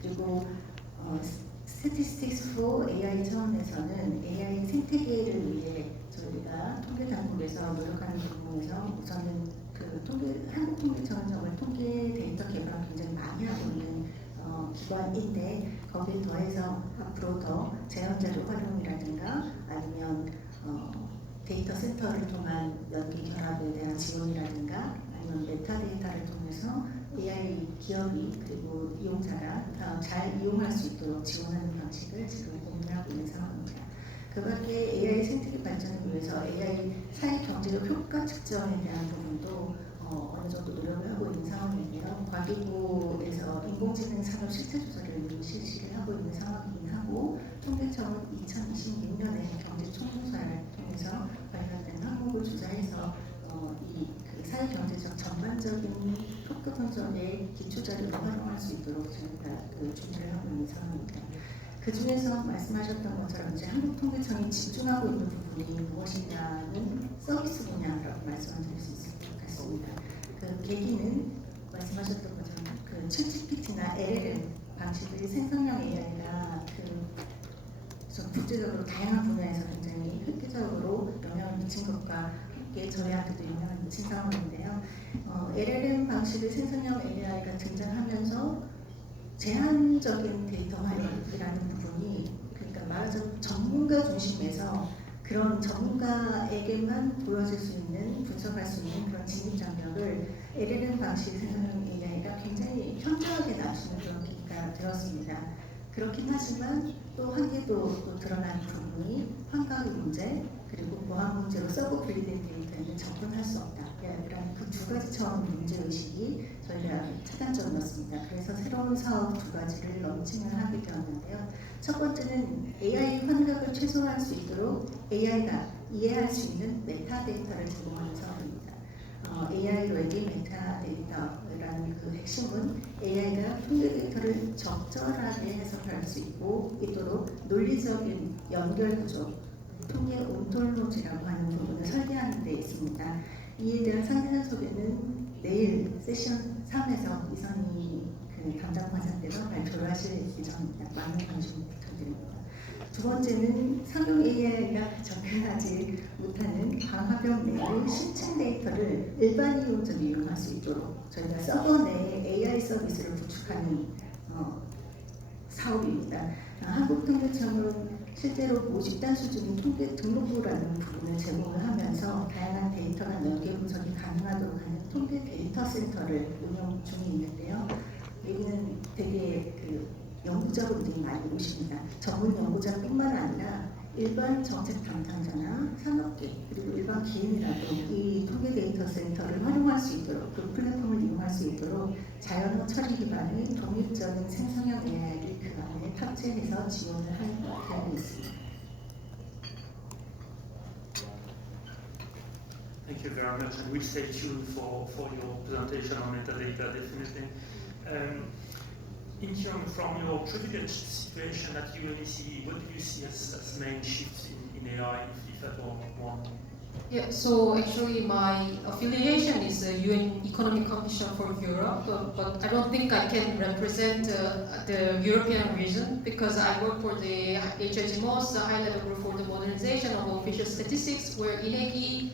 그리고 Statistics for AI 차원에서는 AI 생태계를 위해 저희가 통계 당국에서 노력하는 부분에서 우선은 한국통계청은 정말 통계 데이터 개발을 굉장히 많이 하고 있는 기관인데 거기에 더해서 앞으로 더 재현자료 활용이라든가 아니면 데이터 센터를 통한 연계 결합에 대한 지원이라든가 아니면 메타데이터를 통해서 AI 기업이 그리고 이용자가 잘 이용할 수 있도록 지원하는 방식을 지금 고민하고 있는 상황입니다. 그 밖에 AI 생태계 발전을 위해서 AI 사회 경제적 효과 측정에 대한 부분도 어느 정도 노력을 하고 있는 상황인데요. 과기부에서 인공지능 산업 실태 조사를 실시를 하고 있는 상황이긴 하고 통계청은 2026년에 경제 총조사를 통해서 관련된 항목을 조사해서 그 사회 경제적 전반적인 효과 분석의 기초 자료를 활용할 수 있도록 저희가 준비를 하고 있는 상황입니다. 그 중에서 말씀하셨던 것처럼 이제 한국통계청이 집중하고 있는 부분이 무엇이냐는 서비스 분야라고 말씀을 드릴 수 있을 것 같습니다. 그 계기는 말씀하셨던 것처럼 그 챗GPT나 LLM 방식의 생성형 AI가 좀 국제적으로 다양한 분야에서 굉장히 획기적으로 영향을 미친 것과 함께 저희한테도 영향을 미친 상황인데요. LLM 방식의 생성형 AI가 등장하면서 제한적인 데이터 활용이라는 부분이 그러니까 말하자면 전문가 중심에서 그런 전문가에게만 보여질 수 있는 분석할 수 있는 그런 진입 장벽을 LLM 방식의 생성형 AI가 굉장히 현저하게 낮추는 그런 계기가 되었습니다. 그렇긴 하지만 또 한계도 또 드러나는 부분이 환각의 문제 그리고 보안 문제로 서브 분리된 데이터에는 접근할 수 없다. 이런 그 두 가지 차원 문제의식이 저희가 차단점이었습니다. 그래서 새로운 사업 두 가지를 런칭을 하게 되었는데요. 첫 번째는 AI 환각을 최소화할 수 있도록 AI가 이해할 수 있는 메타데이터를 제공하는 사업입니다. AI로에게 메타데이터라는 그 핵심은 AI가 통계 데이터를 적절하게 해석할 수 있도록 논리적인 연결 구조, 통계 온톨로지라고 하는 부분을 설계하는 데 있습니다. 이에 대한 상세한 소개는 내일 세션 3에서 이선희 담당 과장께서 발표를 하실 예정입니다. 많은 관심 부탁드립니다. 두 번째는 상용 AI가 접근하지 못하는 방화벽 내의 심층 데이터를 일반 이용자도 이용할 수 있도록 저희가 서버 내에 AI 서비스를 구축하는 사업입니다. 한국통계청은 실제로 집단 수준의 통계 등록부라는 부분을 제공을 하면서 다양한 데이터 간 연계 분석이 가능하도록 하는 통계 데이터 센터를 운영 중에 있는데요. 여기는 되게 연구자분들이 많이 오십니다. 전문 연구자뿐만 아니라 일반 정책 담당자나 산업계 그리고 일반 기업이라도 이 통계 데이터 센터를 활용할 수 있도록 그 플랫폼을 이용할 수 있도록 자연어 처리 기반의 독립적인 생성형 AI를 그 안에 탑재해서 지원을 하고 있습니다. Thank you very much, and we'll stay tuned for your presentation on metadata, definitely. In terms from your privileged situation at UNECE, what do you see as main shifts in AI, if at all one? Yeah, so actually my affiliation is the UN Economic Commission for Europe, but I don't think I can represent the European region because I work for the HIGMOS, the High Level Group for the Modernization of Official Statistics, where INEGI,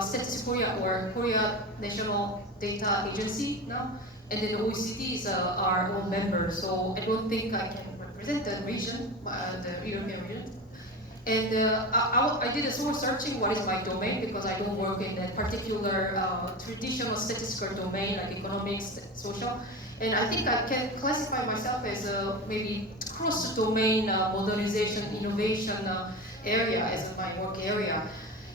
Statistics Korea or Korea National Data Agency now, and then the OECD is our own member, so I don't think I can represent the region, the European region. And I did a soul searching what is my domain because I don't work in a particular traditional statistical domain like economics, social. And I think I can classify myself as maybe cross-domain modernization, innovation area as my work area.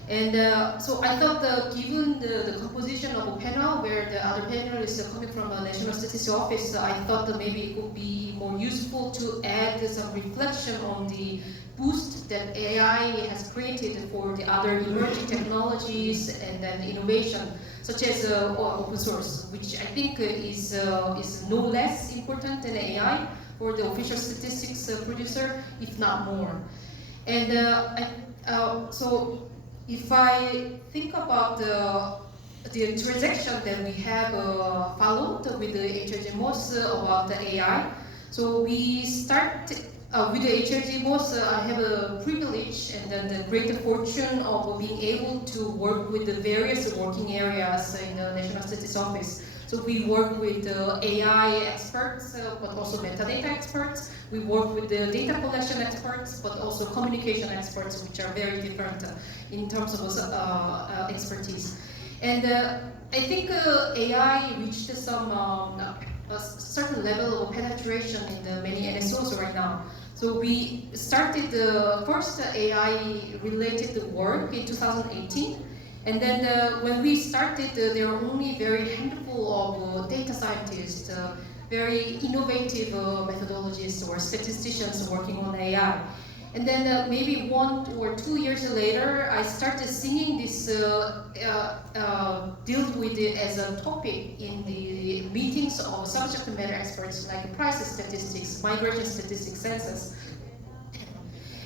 And so I thought given the composition of a panel where the other panelists are coming from a National Statistics Office, I thought that maybe it would be more useful to add some reflection on the boost that AI has created for the other emerging technologies and then innovation, such as open source, which I think is no less important than AI for the official statistics producer, if not more. And so if I think about the transaction that we have followed with the HRG MOS about the AI. So we start with the HRG MOS. I have a privilege and then the great fortune of being able to work with the various working areas in the National Statistics Office. So we work with AI experts, but also metadata experts. We work with the data collection experts, but also communication experts, which are very different in terms of expertise. And I think AI reached some a certain level of penetration in the many NSOs right now. So we started the first AI-related work in 2018. And then when we started, there were only very handful of data scientists, very innovative methodologists or statisticians working on AI. And then maybe 1 or 2 years later, I started seeing this dealt with it as a topic in the meetings of subject matter experts like price statistics, migration statistics, census.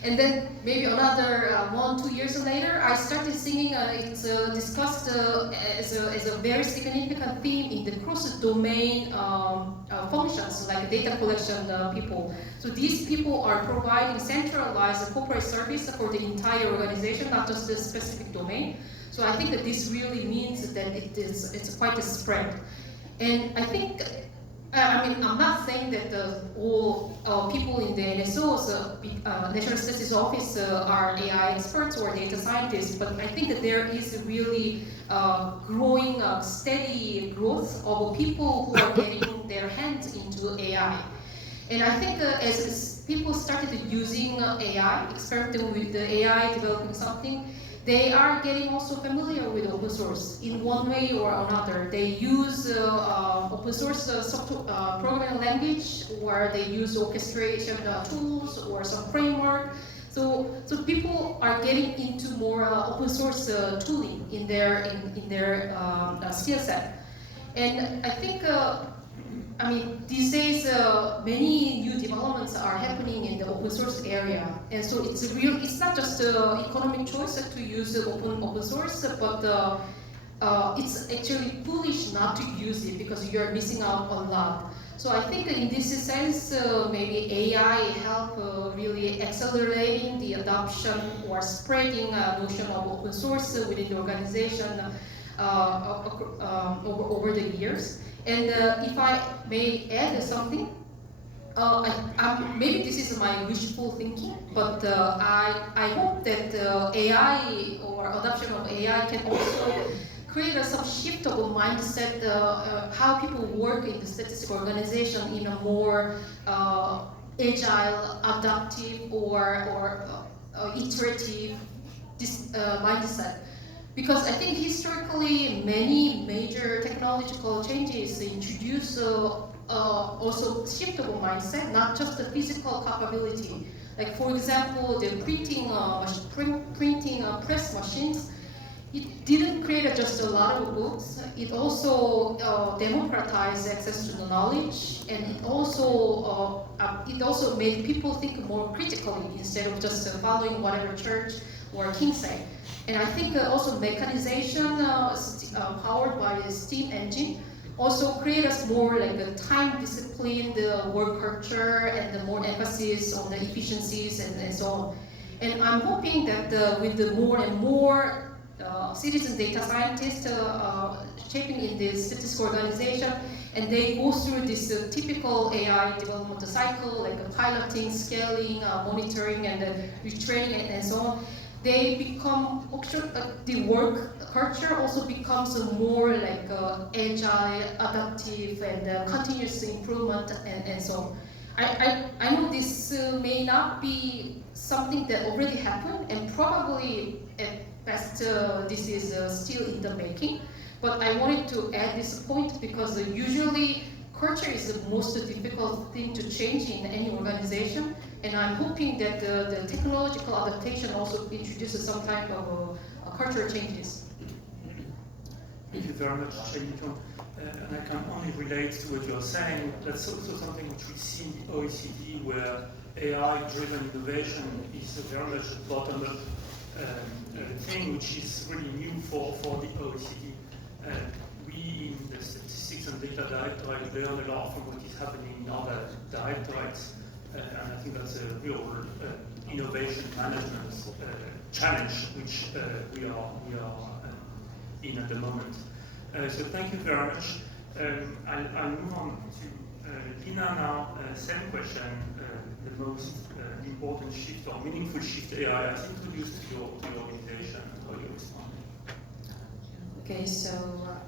And then maybe another 1-2 years later, I started seeing it's discussed as a very significant theme in the cross-domain functions like data collection people. So these people are providing centralized corporate service for the entire organization, not just the specific domain. So I think that this really means that it's quite a spread. And I think, I'm not saying that all people in the NSOs, National Statistics Office, are AI experts or data scientists, but I think that there is really growing, steady growth of people who are getting their hands into AI. And I think as people started using AI, experimenting with the AI, developing something, they are getting also familiar with open source in one way or another. They use open source programming language, or they use orchestration tools or some framework. So people are getting into more open source tooling in their skill set. And I think these days many new developments are happening in the open source area, and so it's not just economic choice to use open source, but it's actually foolish not to use it because you're missing out a lot. So I think in this sense, maybe AI help really accelerating the adoption or spreading notion of open source within the organization over the years. And if I may add something, maybe this is my wishful thinking, but I hope that AI or adoption of AI can also create some shift of a mindset, how people work in the statistical organization in a more agile, adaptive, or iterative mindset. Because I think historically many major technological changes introduce also shiftable mindset, not just the physical capability. Like for example, the printing press machines, it didn't create just a lot of books. It also democratized access to the knowledge, and it also made people think more critically instead of just following whatever church or king say. And I think also mechanization powered by the steam engine also create us more like a time-disciplined work culture and the more emphasis on the efficiencies and so on. And I'm hoping that with the more and more citizen data scientists shaping in this statistical organization, and they go through this typical AI development cycle, like piloting, scaling, monitoring, and retraining, and so on. They become, the work culture also becomes more like agile, adaptive, and continuous improvement, and so on. I know this may not be something that already happened, and probably at best this is still in the making, but I wanted to add this point because usually culture is the most difficult thing to change in any organization, and I'm hoping that the technological adaptation also introduces some type of cultural changes. Thank you very much, Chayito. And I can only relate to what you're saying. That's also something which we see in the OECD, where AI-driven innovation is very much a bottom-up thing, which is really new for the OECD. we in the Statistics and Data Directorate learn a lot from what is happening in other directorates, and I think that's a real innovation management challenge which we are in at the moment. So thank you very much. I'll move on to Lina now. Same question, the most important shift or meaningful shift AI has introduced to your organization, and how you respond. Okay, so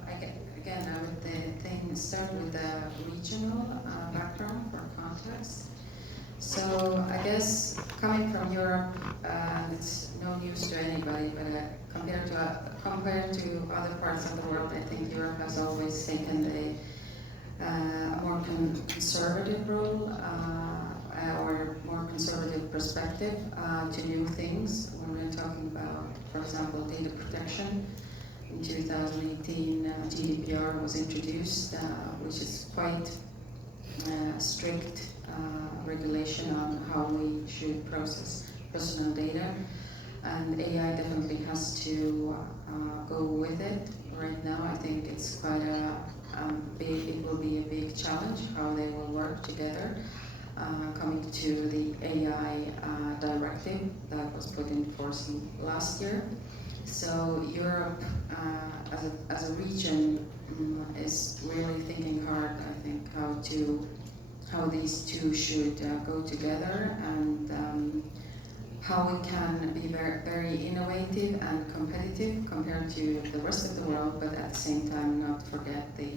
again, I would start with the regional background for context. So I guess coming from Europe, it's no news to anybody, but compared to other parts of the world, I think Europe has always taken a more conservative role or more conservative perspective to new things. When we're talking about, for example, data protection, in 2018 GDPR was introduced, which is quite strict regulation on how we should process personal data, and AI definitely has to go with it. Right now, I think it's quite it will be a big challenge how they will work together, coming to the AI directive that was put in force last year. So Europe, as a region, is really thinking hard, I think, how these two should go together, and how we can be very, very innovative and competitive compared to the rest of the world, but at the same time not forget the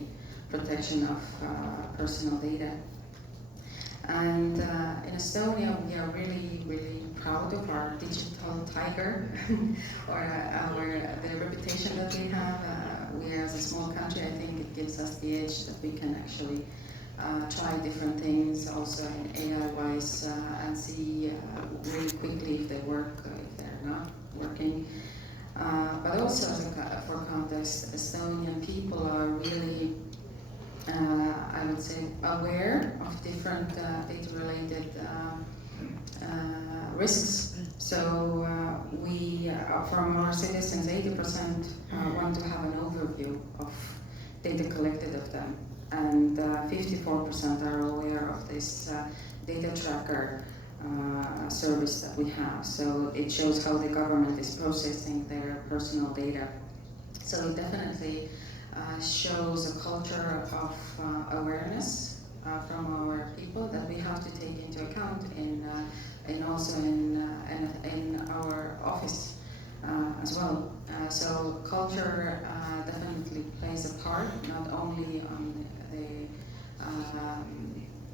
protection of personal data. And in Estonia, we are really, really proud of our digital tiger, or the reputation that we have. We are, as a small country, I think it gives us the edge that we can actually try different things also in AI-wise, and see really quickly if they work, if they're not working. But also, for context, Estonian people are really, I would say, aware of different data-related risks. So we, from our citizens, 80% want to have an overview of data collected of them, and 54% are aware of this data tracker service that we have. So it shows how the government is processing their personal data. So it definitely shows a culture of awareness from our people that we have to take into account in also in our office as well. So culture definitely plays a part, not only on the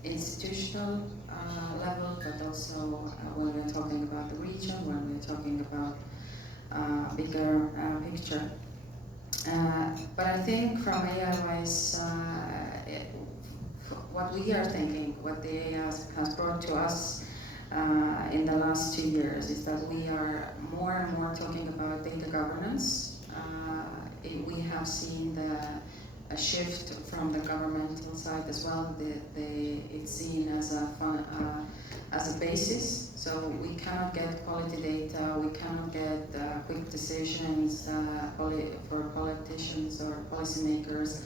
institutional level, but also when we're talking about the region, when we're talking about bigger picture. But I think from AI-wise, what we are thinking, what the AI has brought to us in the last 2 years, is that we are more and more talking about data governance. We have seen a shift from the governmental side as well. It's seen as a basis. So we cannot get quality data, we cannot get quick decisions for politicians or policymakers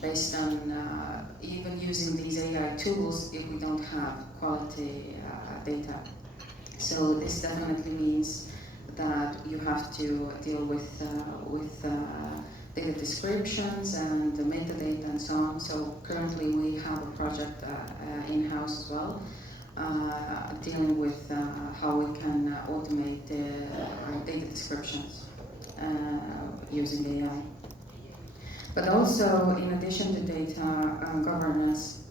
based on even using these AI tools if we don't have quality data. So this definitely means that you have to deal with data descriptions and the metadata and so on. So currently we have a project in-house as well, dealing with how we can automate data descriptions using AI. But also, in addition to data governance,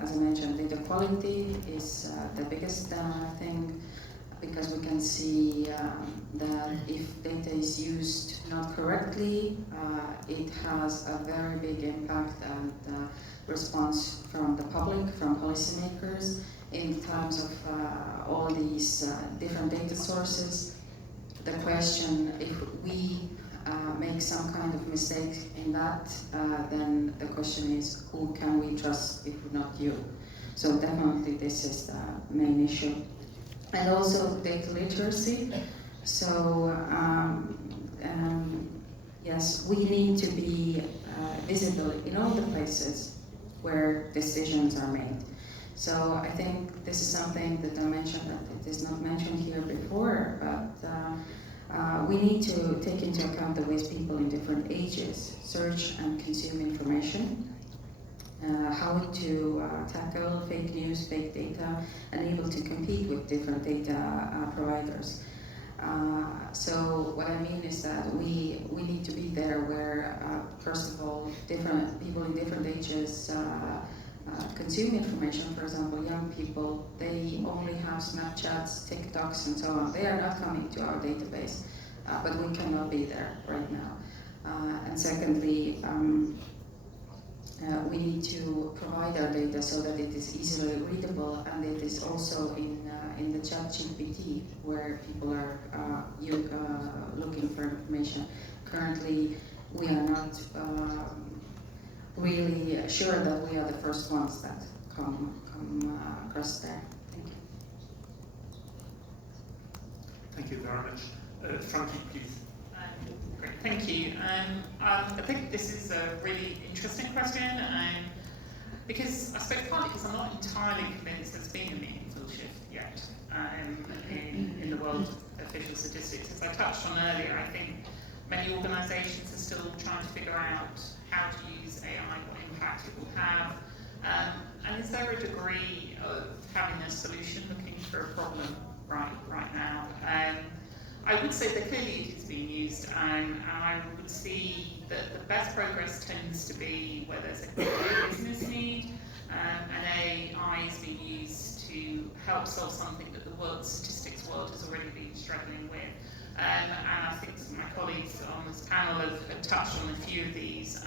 as I mentioned, data quality is the biggest thing, because we can see that if data is used not correctly, it has a very big impact and response from the public, from policymakers, in terms of all these different data sources. The question, if we make some kind of mistake in that, then the question is, who can we trust if not you? So definitely this is the main issue. And also data literacy. So yes, we need to be visible in all the places where decisions are made. So I think this is something that I mentioned that it is not mentioned here before, but we need to take into account the ways people in different ages search and consume information, how to tackle fake news, fake data, and able to compete with different data providers. So what I mean is that we need to be there where, first of all, different people in different ages consume information. For example, young people, they only have Snapchats, TikToks, and so on. They are not coming to our database, but we cannot be there right now. And secondly, we need to provide our data so that it is easily readable, and it is also in the ChatGPT where people are looking for information. Currently, we are not really sure that we are the first ones that come across there. Thank you. Thank you very much. Frankie, please. Great, thank you. I think this is a really interesting question, because I suppose partly because I'm not entirely convinced there's been a meaningful shift yet in the world of official statistics. As I touched on earlier, I think many organisations are still trying to figure out how to use AI, what impact it will have, and is there a degree of having a solution looking for a problem right now? I would say that clearly it is being used, and I would see that the best progress tends to be where there's a clear business need, and AI is being used to help solve something that the statistics world has already been struggling with. And I think some of my colleagues on this panel have touched on a few of these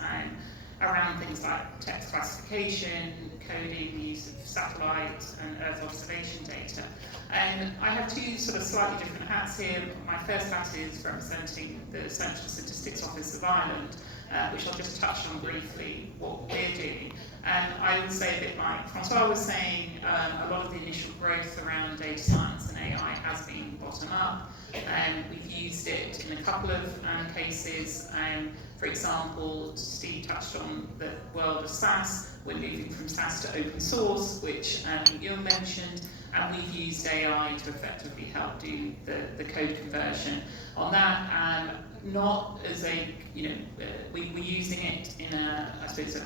around things like text classification, coding, the use of satellite and Earth observation data. And I have two sort of slightly different hats here. My first hat is representing the Central Statistics Office of Ireland, which I'll just touch on briefly what we're doing. And I would say a bit like Francois was saying, a lot of the initial growth around data science and AI has been bottom up. We've used it in a couple of cases. For example, Steve touched on the world of SaaS. We're moving from SaaS to open source, which you mentioned, and we've used AI to effectively help do the code conversion on that. Not as a, we're using it in I suppose,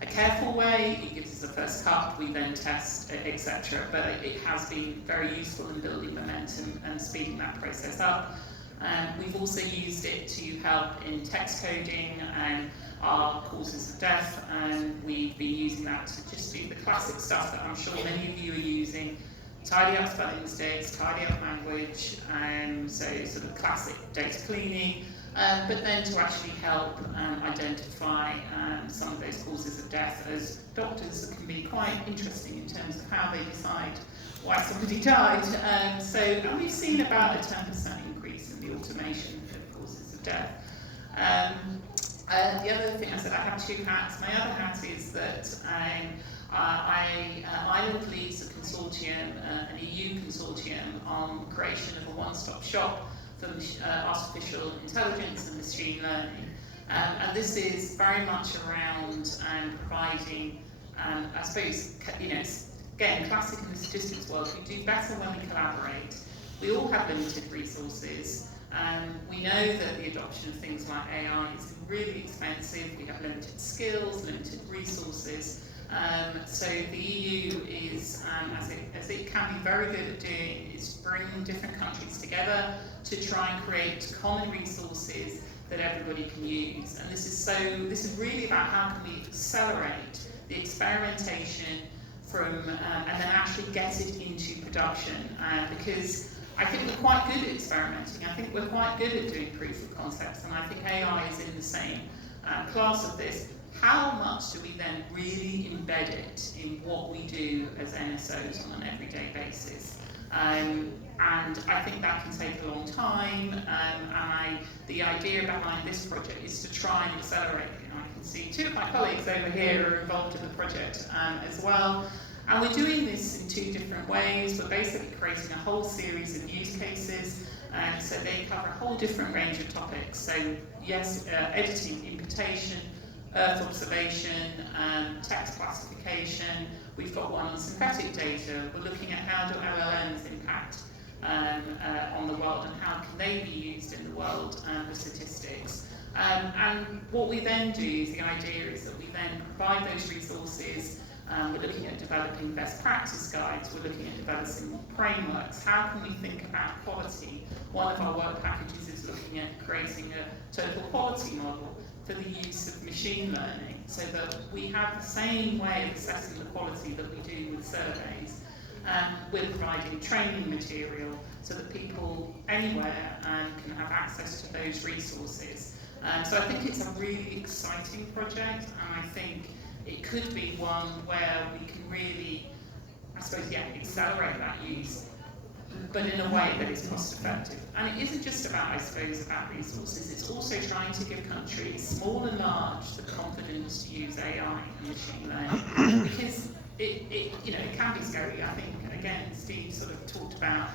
a careful way. It gives us a first cut, we then test, etc. But it has been very useful in building momentum and speeding that process up. We've also used it to help in text coding and our causes of death, and we've been using that to just do the classic stuff that I'm sure many of you are using: tidy up spelling mistakes, tidy up language, so sort of classic data cleaning, but then to actually help identify some of those causes of death. As doctors, it can be quite interesting in terms of how they decide why somebody died. And we've seen about a 10% increase in the automation of causes of death. The other thing I said, I have two hats. My other hat is that Ireland leads a consortium, an EU consortium, on creation of a one-stop shop for artificial intelligence and machine learning. And this is very much around providing, I suppose, again, classic in the statistics world, we do better when we collaborate. We all have limited resources. We know that the adoption of things like AI is really expensive. We have limited skills, limited resources. So the EU is, as it can be very good at doing, is bringing different countries together to try and create common resources that everybody can use. And this is really about how can we accelerate the experimentation from and then actually get it into production. Because I think we're quite good at experimenting. I think we're quite good at doing proof of concepts, and I think AI is in the same class of this. How much do we then really embed it in what we do as NSOs on an everyday basis? And I think that can take a long time. The idea behind this project is to try and accelerate it. I can see two of my colleagues over here are involved in the project as well. And we're doing this in two different ways. We're basically creating a whole series of use cases, so they cover a whole different range of topics. So yes, editing, imputation, Earth observation, text classification. We've got one on synthetic data. We're looking at how do LLMs impact on the world and how can they be used in the world for statistics. And what we then do is the idea is that we then provide those resources. We're looking at developing best practice guides. We're looking at developing frameworks. How can we think about quality? One of our work packages is looking at creating a total quality model for the use of machine learning, so that we have the same way of assessing the quality that we do with surveys. We're providing training material so that people anywhere can have access to those resources. So I think it's a really exciting project, and I think it could be one where we can really, I suppose, accelerate that use, but in a way that is cost effective. And it isn't just about, I suppose, about resources, it's also trying to give countries, small and large, the confidence to use AI and machine learning. Because it can be scary. I think, again, Steve sort of talked about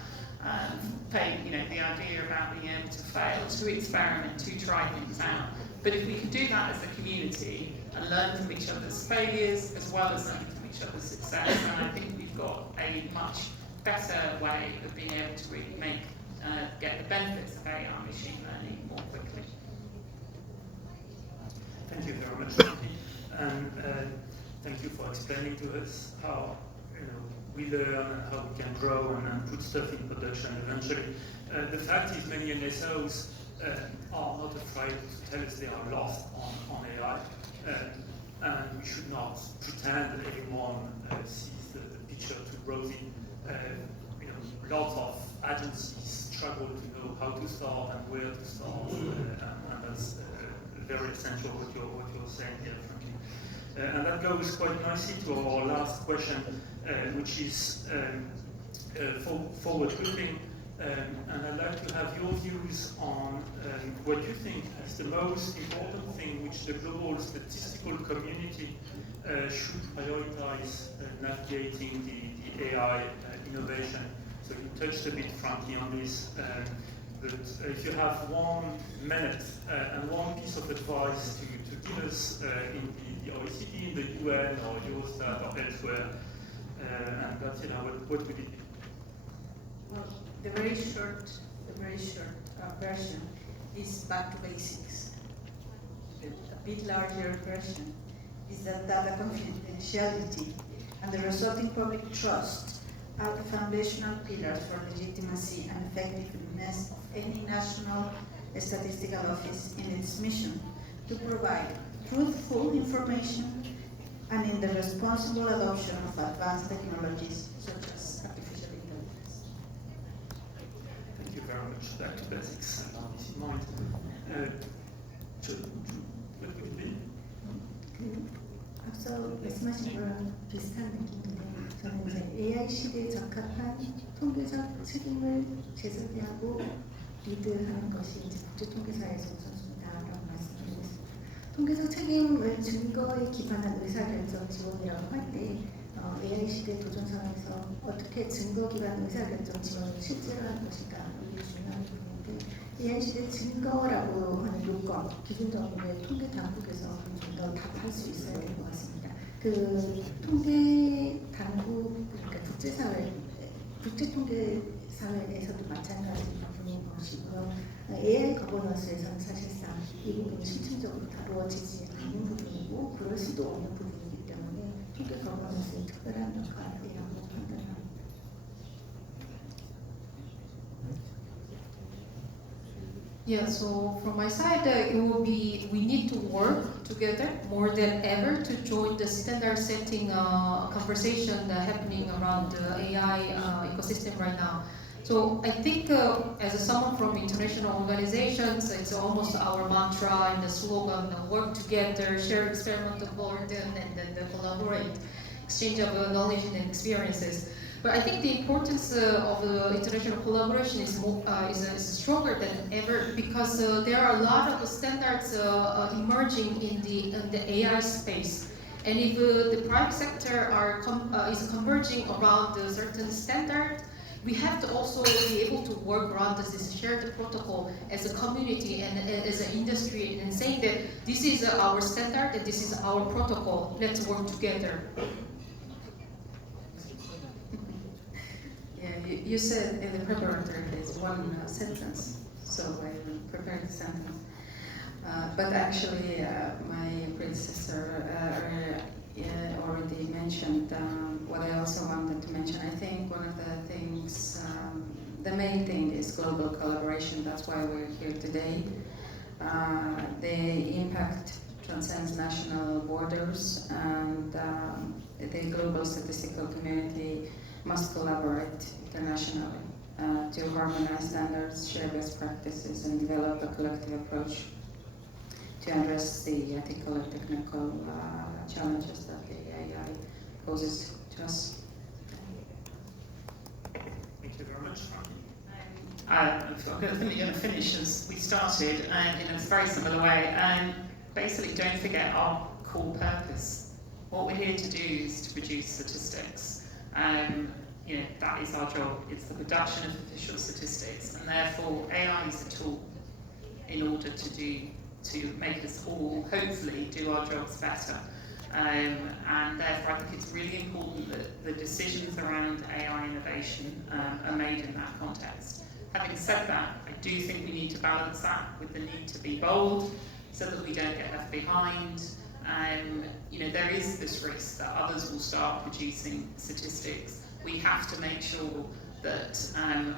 the idea about being able to fail, to experiment, to try things out. But if we can do that as a community and learn from each other's failures as well as learning from each other's success, then I think we've got a much better way of being able to really get the benefits of AI and machine learning more quickly. Thank you very much, and thank you for explaining to us how we learn and how we can grow and put stuff in production eventually. The fact is, many NSOs are not afraid to tell us they are lost on AI, and we should not pretend that everyone sees the picture too rosy. Lots of agencies struggle to know how to start and where to start, and that's very essential what you're saying here, frankly. And that goes quite nicely to our last question, which is forward-looking. And I'd like to have your views on what you think is the most important thing which the global statistical community should prioritize navigating the AI innovation. So you touched a bit, Frankie, on this, but if you have 1 minute and one piece of advice to give us in the OECD, in the UN, or Eurostat, or elsewhere, and that's, what would it be? Well, the very short version is back to basics. A bit larger version is that data confidentiality and the resulting public trust are the foundational pillars for legitimacy and effectiveness of any national statistical office in its mission to provide truthful information and in the responsible adoption of advanced technologies such as artificial intelligence. Thank you very much. Back to basics and on this in mind. What would it be? 앞서 말씀하신 거랑 비슷한 느낌인데, 저는 이제 AI 시대에 적합한 통계적 책임을 재설계하고 리드하는 것이 이제 국제통계사회에서 우선순위다라고 말씀드리겠습니다. 통계적 책임을 증거에 기반한 의사결정 지원이라고 할 때 AI 시대 도전 상황에서 어떻게 증거 기반 의사결정 지원을 실제로 하는 것인가, 이게 중요한 부분인데, AI 시대 증거라고 하는 요건, 기준 정보에 통계 당국에서 좀 더 답할 수 있어야 될 것 같습니다. 그 통계 당국, 그러니까 국제사회, 국제통계사회에서도 마찬가지 부분인 것이고요. AI 거버넌스에서는 사실상 이 부분이 실질적으로 다루어지지 않는 부분이고, 그럴 수도 없는 부분이기 때문에 통계 거버넌스의 특별한 역할이라고 판단합니다. Yeah, so from my side, we need to work together more than ever to join the standard setting conversation happening around the AI ecosystem right now. So I think as someone from international organizations, it's almost our mantra and the slogan, work together, share experimental burden, and then collaborate, exchange of knowledge and experiences. But I think the importance of international collaboration is stronger than ever, because there are a lot of standards emerging in the AI space. And if the private sector is converging around a certain standard, we have to also be able to work around this shared protocol as a community and as an industry, and saying that this is our standard and this is our protocol. Let's work together. Yeah, you said in the preparatory phase one sentence, so I prepared the sentence. But actually, my predecessor already mentioned what I also wanted to mention. I think one of the things, the main thing is global collaboration. That's why we're here today. The impact transcends national borders, and the global statistical community must collaborate internationally to harmonize standards, share best practices, and develop a collective approach to address the ethical and technical challenges that the AI poses to us. Thank you very much. I'm going to finish as we started in a very similar way. Basically, don't forget our core purpose. What we're here to do is to produce statistics. That is our job. It's the production of official statistics, and therefore AI is a tool in order to make us all hopefully do our jobs better. And therefore I think it's really important that the decisions around AI innovation are made in that context. Having said that, I do think we need to balance that with the need to be bold so that we don't get left behind. There is this risk that others will start producing statistics. We have to make sure that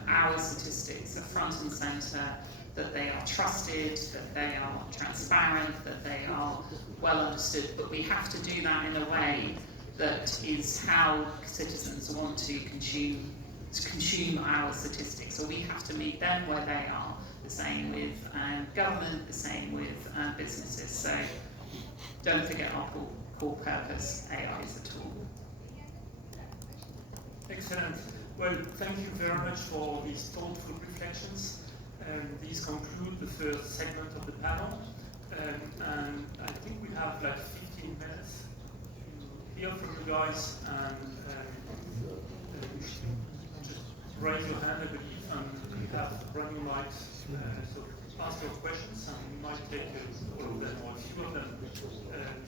our statistics are front and centre, that they are trusted, that they are transparent, that they are well understood, but we have to do that in a way that is how citizens want to consume our statistics. So we have to meet them where they are. The same with government, the same with businesses. So don't forget our core purpose. AI is a tool. Excellent. Well, thank you very much for these thoughtful reflections. These conclude the first segment of the panel. And I think we have like 15 minutes to hear from you guys, and you should just raise your hand, I believe, and we have running mics, so ask your questions, and we might take all of them.